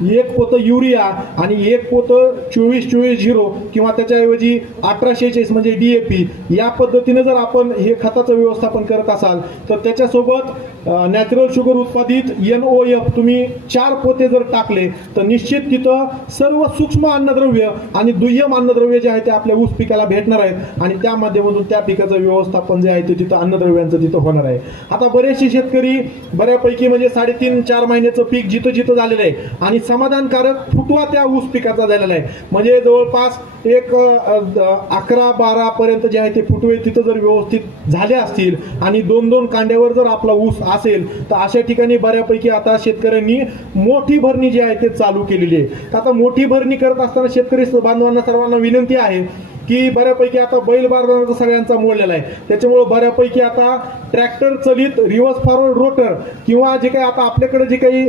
1 पोतं युरिया आणि 1 पोतं 24-24-0 किंवा त्याच्याऐवजी 18-46 म्हणजे DAP या पद्धतीने जर आपण हे खताचं व्यवस्थापन करत असाल, तर त्याच्यासोबत नॅचरल शुगर उत्पादित NOF तुम्ही 4 पोते जर टाकले, तर निश्चित तिथं सर्व सूक्ष्म अन्नद्रव्य आणि दुय्यम अन्नद्रव्य जे आहे ते आपल्या ऊस पिकाला भेटणार आहेत आणि त्या माध्यमातून त्या पिकाचं व्यवस्थापन जे आहे ते तिथं अन्नद्रव्यांचं तिथं होणार आहे. आता बरेचसे शेतकरी बऱ्यापैकी म्हणजे 3.5-4 महिन्याचं पीक जिथं झालेलं आहे आणि समाधानकारक फुटवा त्या ऊस पिकाचा झालेला आहे. म्हणजे जवळपास एक 11-12 पर्यंत जे आहे ते फुटवे तिथं जर व्यवस्थित झाले असतील आणि 2-2 कांड्यावर जर आपला ऊस असेल, तर अशा ठिकाणी बऱ्यापैकी आता शेतकऱ्यांनी मोठी भरणी जी आहे ते चालू केलेली आहे. आता मोठी भरणी करत असताना शेतकरी बांधवांना सर्वांना विनंती आहे की बऱ्यापैकी आता बैल बारदाना सगळ्यांचा मोडलेला आहे, त्याच्यामुळे बऱ्यापैकी आता ट्रॅक्टर चलित रिव्हर्स फॉरवर्ड रोटर किंवा जे काही आता आपल्याकडे जे काही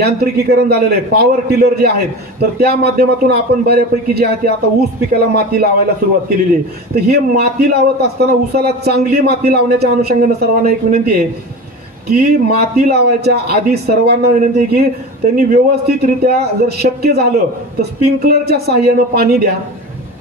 यांत्रिकीकरण झालेलं आहे, पॉवर टिलर जे आहेत, तर त्या माध्यमातून आपण बऱ्यापैकी जे आहे ते आता ऊस पिकाला माती लावायला सुरुवात केलेली आहे. तर हे माती लावत असताना ऊसाला चांगली माती लावण्याच्या अनुषंगाने सर्वांना एक विनंती आहे की माती लावायच्या आधी सर्वांना विनंती आहे की त्यांनी व्यवस्थितरित्या जर शक्य झालं तर स्प्रिंकलरच्या साहाय्यानं पाणी द्या.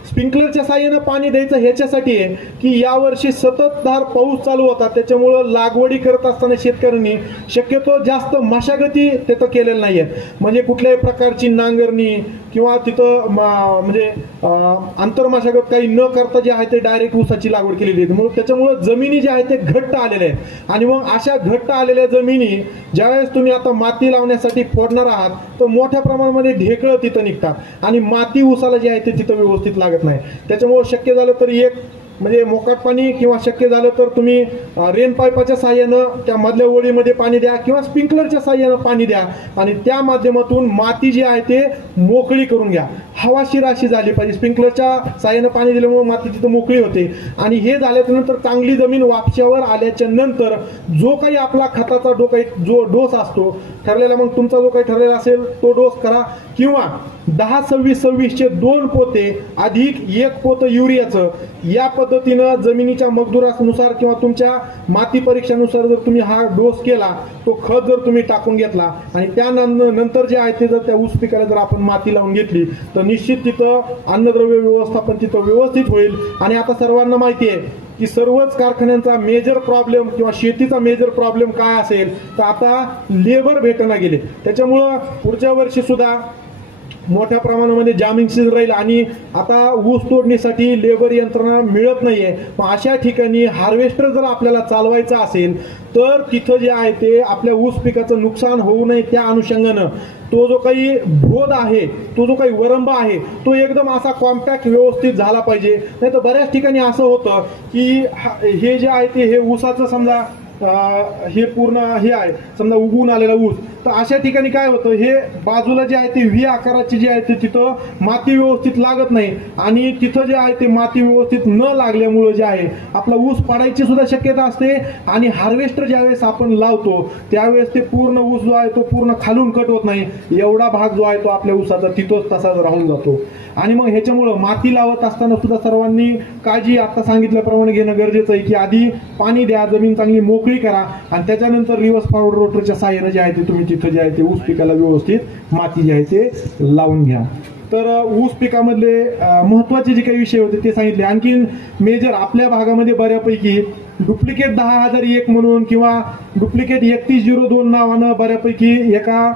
स्प्रिंकलरच्या साहाय्यानं पाणी द्यायचं ह्याच्यासाठी आहे की यावर्षी सततधार पाऊस चालू होता, त्याच्यामुळं लागवडी करत असताना शेतकऱ्यांनी शक्यतो जास्त मशागती तिथं केलेल्या नाही आहेत. म्हणजे कुठल्याही प्रकारची नांगरणी किंवा तिथं म्हणजे आंतरमशागत काही न करता जे आहे ते डायरेक्ट ऊसाची लागवड केलेली आहे. म्हणून त्याच्यामुळं जमिनी जे आहे ते घट्ट आलेले आहेत आणि मग अशा घट्ट आलेल्या जमिनी ज्यावेळेस तुम्ही आता माती लावण्यासाठी फोडणार आहात तर मोठ्या प्रमाणामध्ये ढेकळं तिथं निघतात आणि माती ऊसाला जे आहे ते तिथं व्यवस्थित लागत नाही. त्याच्यामुळे शक्य झालं तर एक म्हणजे मोकाट पाणी किंवा शक्य झालं तर तुम्ही रेन पाईपाच्या साहाय्यानं त्या मधल्या ओळीमध्ये पाणी द्या किंवा स्प्रिंकलरच्या साहाय्यानं पाणी द्या आणि त्या माध्यमातून माती जी आहे ते मोकळी करून घ्या. हवाशीर अशी झाली पाहिजे. स्प्रिंकलरच्या साहाय्यानं पाणी दिल्यामुळे माती तिथं मोकळी होते आणि हे झाल्यानंतर चांगली जमीन वापशावर आल्याच्या नंतर जो काही आपला खताचा जो डोस असतो ठरलेला, मग तुमचा जो काही ठरलेला असेल तो डोस करा किंवा 10-26-26चे 2 पोते अधिक 1 पोतं युरियाचं या पद्धतीनं जमिनीच्या मजदुरानुसार किंवा तुमच्या माती परीक्षानुसार जर तुम्ही हा डोस केला, तो खत जर तुम्ही टाकून घेतला आणि त्यानंतर जे आहे ते जर त्या ऊस पिकाला जर आपण माती लावून घेतली तर निश्चित तिथं अन्नद्रव्य व्यवस्थापन तिथं व्यवस्थित होईल. आणि आता सर्वांना माहिती आहे की सर्वच कारखान्यांचा मेजर प्रॉब्लेम किंवा शेतीचा मेजर प्रॉब्लेम काय असेल तर आता लेबर भेटना गेले. त्याच्यामुळं पुढच्या वर्षी सुद्धा मोठ्या प्रमाणामध्ये जामिंग सीझन राहील आणि आता ऊस तोडणीसाठी लेबर यंत्रणा मिळत नाहीये. मग अशा ठिकाणी हार्वेस्टर जर आपल्याला चालवायचा असेल तर तिथं जे आहे ते आपल्या ऊस पिकाचं नुकसान होऊ नये त्या अनुषंगानं तो जो काही भोद आहे, तो जो काही वरंबा आहे तो एकदम असा कॉम्पॅक्ट व्यवस्थित झाला पाहिजे. नाही तर बऱ्याच ठिकाणी असं होतं की हे जे आहे ते हे ऊसाचं समजा हे पूर्ण हे आहे समजा उगवून आलेला ऊस, तर अशा ठिकाणी काय होतं हे बाजूला जे आहे ते व्ही आकाराची जे आहे ते तिथं माती व्यवस्थित लागत नाही आणि तिथं जे आहे ते माती व्यवस्थित न लागल्यामुळे जे आहे आपला ऊस पडायची सुद्धा शक्यता असते आणि हार्वेस्टर ज्यावेळेस आपण लावतो त्यावेळेस ते पूर्ण ऊस जो आहे तो पूर्ण खालून कट होत नाही, एवढा भाग जो आहे तो आपल्या ऊसाचा तिथंच तसाच राहून जातो. आणि मग ह्याच्यामुळं माती लावत असताना सुद्धा सर्वांनी काळजी आता सांगितल्याप्रमाणे घेणं गरजेचं आहे की आधी पाणी द्या, जमीन चांगली मोकळी करा आणि त्याच्यानंतर रिव्हर्स फॉरवर्ड रोटरच्या साहाय्याने जे आहे ते तुम्ही तिथं जे आहे ते ऊस पिकाला व्यवस्थित माती जे आहे ते लावून घ्या. तर ऊस पिकामधले महत्वाचे जे काही विषय होते ते सांगितले. आणखीन मेजर आपल्या भागामध्ये बऱ्यापैकी डुप्लिकेट 10,001 म्हणून किंवा डुप्लिकेट 3102 नावानं बऱ्यापैकी एका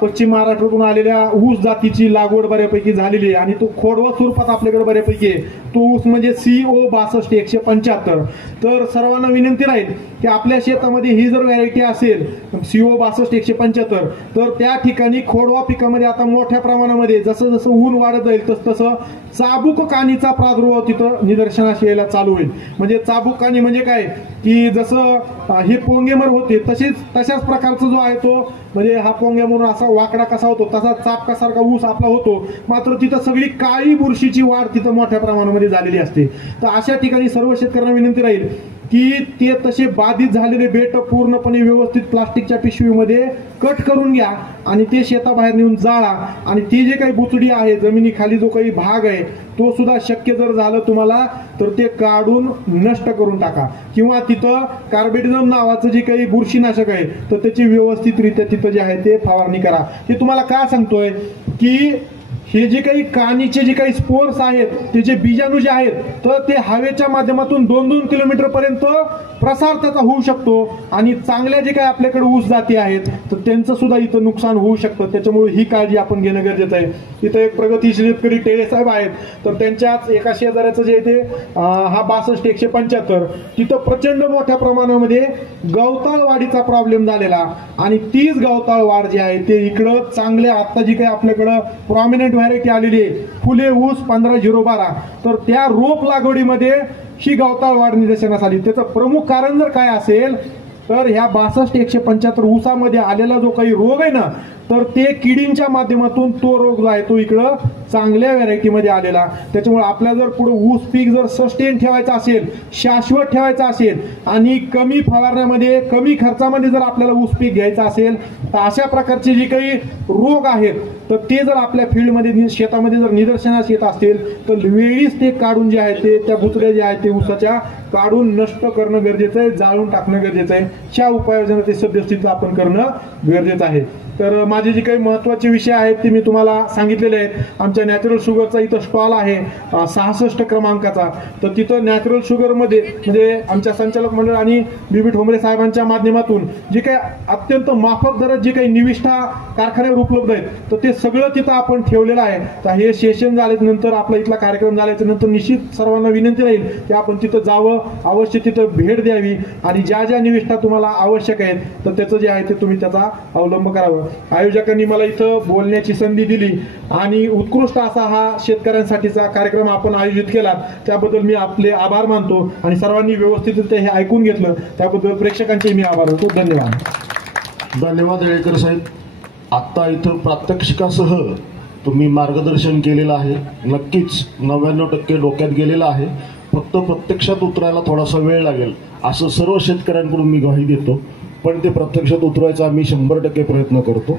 पश्चिम महाराष्ट्रातून आलेल्या ऊस जातीची लागवड बऱ्यापैकी झालेली आहे आणि तो खोडवा स्वरूपात आपल्याकडे बऱ्यापैकी आहे. तो ऊस म्हणजे CO 62-175. तर सर्वांना विनंती राहील की आपल्या शेतामध्ये ही जर व्हरायटी असेल CO 62-175 तर त्या ठिकाणी खोडवा पिकामध्ये आता मोठ्या प्रमाणामध्ये जसं जसं ऊन वाढत जाईल तसं चाबूक कानीचा प्रादुर्भाव तिथं निदर्शनास यायला चालू होईल. म्हणजे चाबूक कानी म्हणजे काय की जसं हे पोंगेमर होते तशाच प्रकारचा जो आहे तो म्हणजे हा पोंग्या म्हणून असा वाकडा कसा होतो तसा चापकासारखा ऊस आपला होतो, मात्र तिथं सगळी काळी बुरशीची वाढ तिथं मोठ्या प्रमाणामध्ये झालेली असते. तर अशा ठिकाणी सर्व शेतकऱ्यांना विनंती राहील की ते तसे बाधित झालेले बेट पूर्णपणे व्यवस्थित प्लास्टिकच्या पिशवीमध्ये कट करून घ्या आणि ते शेताबाहेर नेऊन जाळा आणि ती जे काही बुचडी आहे जमिनीखाली जो काही भाग आहे तो सुद्धा शक्य जर झालं तुम्हाला तर ते काढून नष्ट करून टाका किंवा तिथं कार्बेडिझम नावाचं जे काही बुरशीनाशक आहे तर त्याची व्यवस्थितरित्या तिथं जे आहे ते फवारणी करा. ते तुम्हाला काय सांगतोय की हे जे काही कानीचे जे काही स्पोर्स आहेत ते जे बीजाणू जे आहेत तर ते हवेच्या माध्यमातून 2-2 किलोमीटर पर्यंत प्रसार त्याचा होऊ शकतो आणि चांगल्या जे काही आपल्याकडे ऊस जाती आहेत तर त्यांचं सुद्धा इथं नुकसान होऊ शकतं. त्याच्यामुळे ही काळजी आपण घेणं गरजेचं आहे. इथं एक प्रगतीशील शेतकरी टेळे साहेब आहेत तर त्यांच्याच एका शेजाऱ्याचं जे ते हा 62-175 तिथं प्रचंड मोठ्या प्रमाणामध्ये गवताळ वाढीचा प्रॉब्लेम झालेला आणि तीच गवताळ वाढ जी आहे ते इकडं चांगल्या आता जी काही आपल्याकडं प्रॉमिनंट व्हरायटी आलेली आहे फुले ऊस 15-012 तर त्या रोप लागवडीमध्ये ही गवताळ वाढ निदर्शनास आली. त्याचं प्रमुख कारण जर काय असेल तर ह्या 62-175 ऊसामध्ये आलेला जो काही रोग आहे ना तर ते किडींच्या माध्यमातून तो रोग जो आहे तो इकडं चांगल्या व्हरायटीमध्ये आलेला. त्याच्यामुळे आपल्याला जर पुढे ऊस पीक जर सस्टेन ठेवायचं असेल, शाश्वत ठेवायचं असेल आणि कमी फवारण्यामध्ये कमी खर्चामध्ये जर आपल्याला ऊस पीक घ्यायचं असेल तर अशा प्रकारचे जे काही रोग आहेत तर ते जर आपल्या फील्डमध्ये शेतामध्ये जर निदर्शनास येत असतील तर वेळीच ते काढून जे आहे ते त्या बुचड्या जे आहेत ते ऊसाच्या काढून नष्ट करणं गरजेचं आहे, जाळून टाकणं गरजेचं आहे. अशा उपाययोजना ते सद्यस्थितीत आपण करणं गरजेचं आहे. तर माझे जे काही महत्त्वाचे विषय आहेत ते मी तुम्हाला सांगितलेले आहेत. आमच्या नॅचरल शुगरचा इथं स्टॉल आहे 66 क्रमांकाचा. तर तिथं नॅचरल शुगरमध्ये म्हणजे आमच्या संचालक मंडळ आणि बीबी ठोंबरे साहेबांच्या माध्यमातून जे काही अत्यंत माफक दरात जे काही निविष्ठा कारखान्यावर उपलब्ध आहेत तर ते सगळं तिथं आपण ठेवलेलं आहे. तर हे सेशन झाल्यानंतर आपला इथला कार्यक्रम झाल्याच्या नंतर निश्चित सर्वांना विनंती राहील की आपण तिथं जावं, अवश्य तिथं भेट द्यावी आणि ज्या ज्या निविष्ठा तुम्हाला आवश्यक आहेत तर त्याचं जे आहे ते तुम्ही त्याचा अवलंब करावा. आयोजकांनी मला इथं बोलण्याची संधी दिली आणि उत्कृष्ट असा हा शेतकऱ्यांसाठीचा कार्यक्रम आपण आयोजित केला त्याबद्दल मी आपले आभार मानतो आणि सर्वांनी व्यवस्थित हे ऐकून घेतलं त्याबद्दल प्रेक्षकांचे मी आभार मानतो. धन्यवाद. धन्यवाद येळेकर साहेब. आत्ता इथं प्रात्यक्षिकासह तुम्ही मार्गदर्शन केलेलं आहे. नक्कीच 99% डोक्यात गेलेलं आहे. फक्त प्रत्यक्षात उतरायला थोडासा वेळ लागेल असं सर्व शेतकऱ्यांकडून मी ग्वाही देतो. पण ते प्रत्यक्षात उतरवायचा आम्ही 100% प्रयत्न करतो.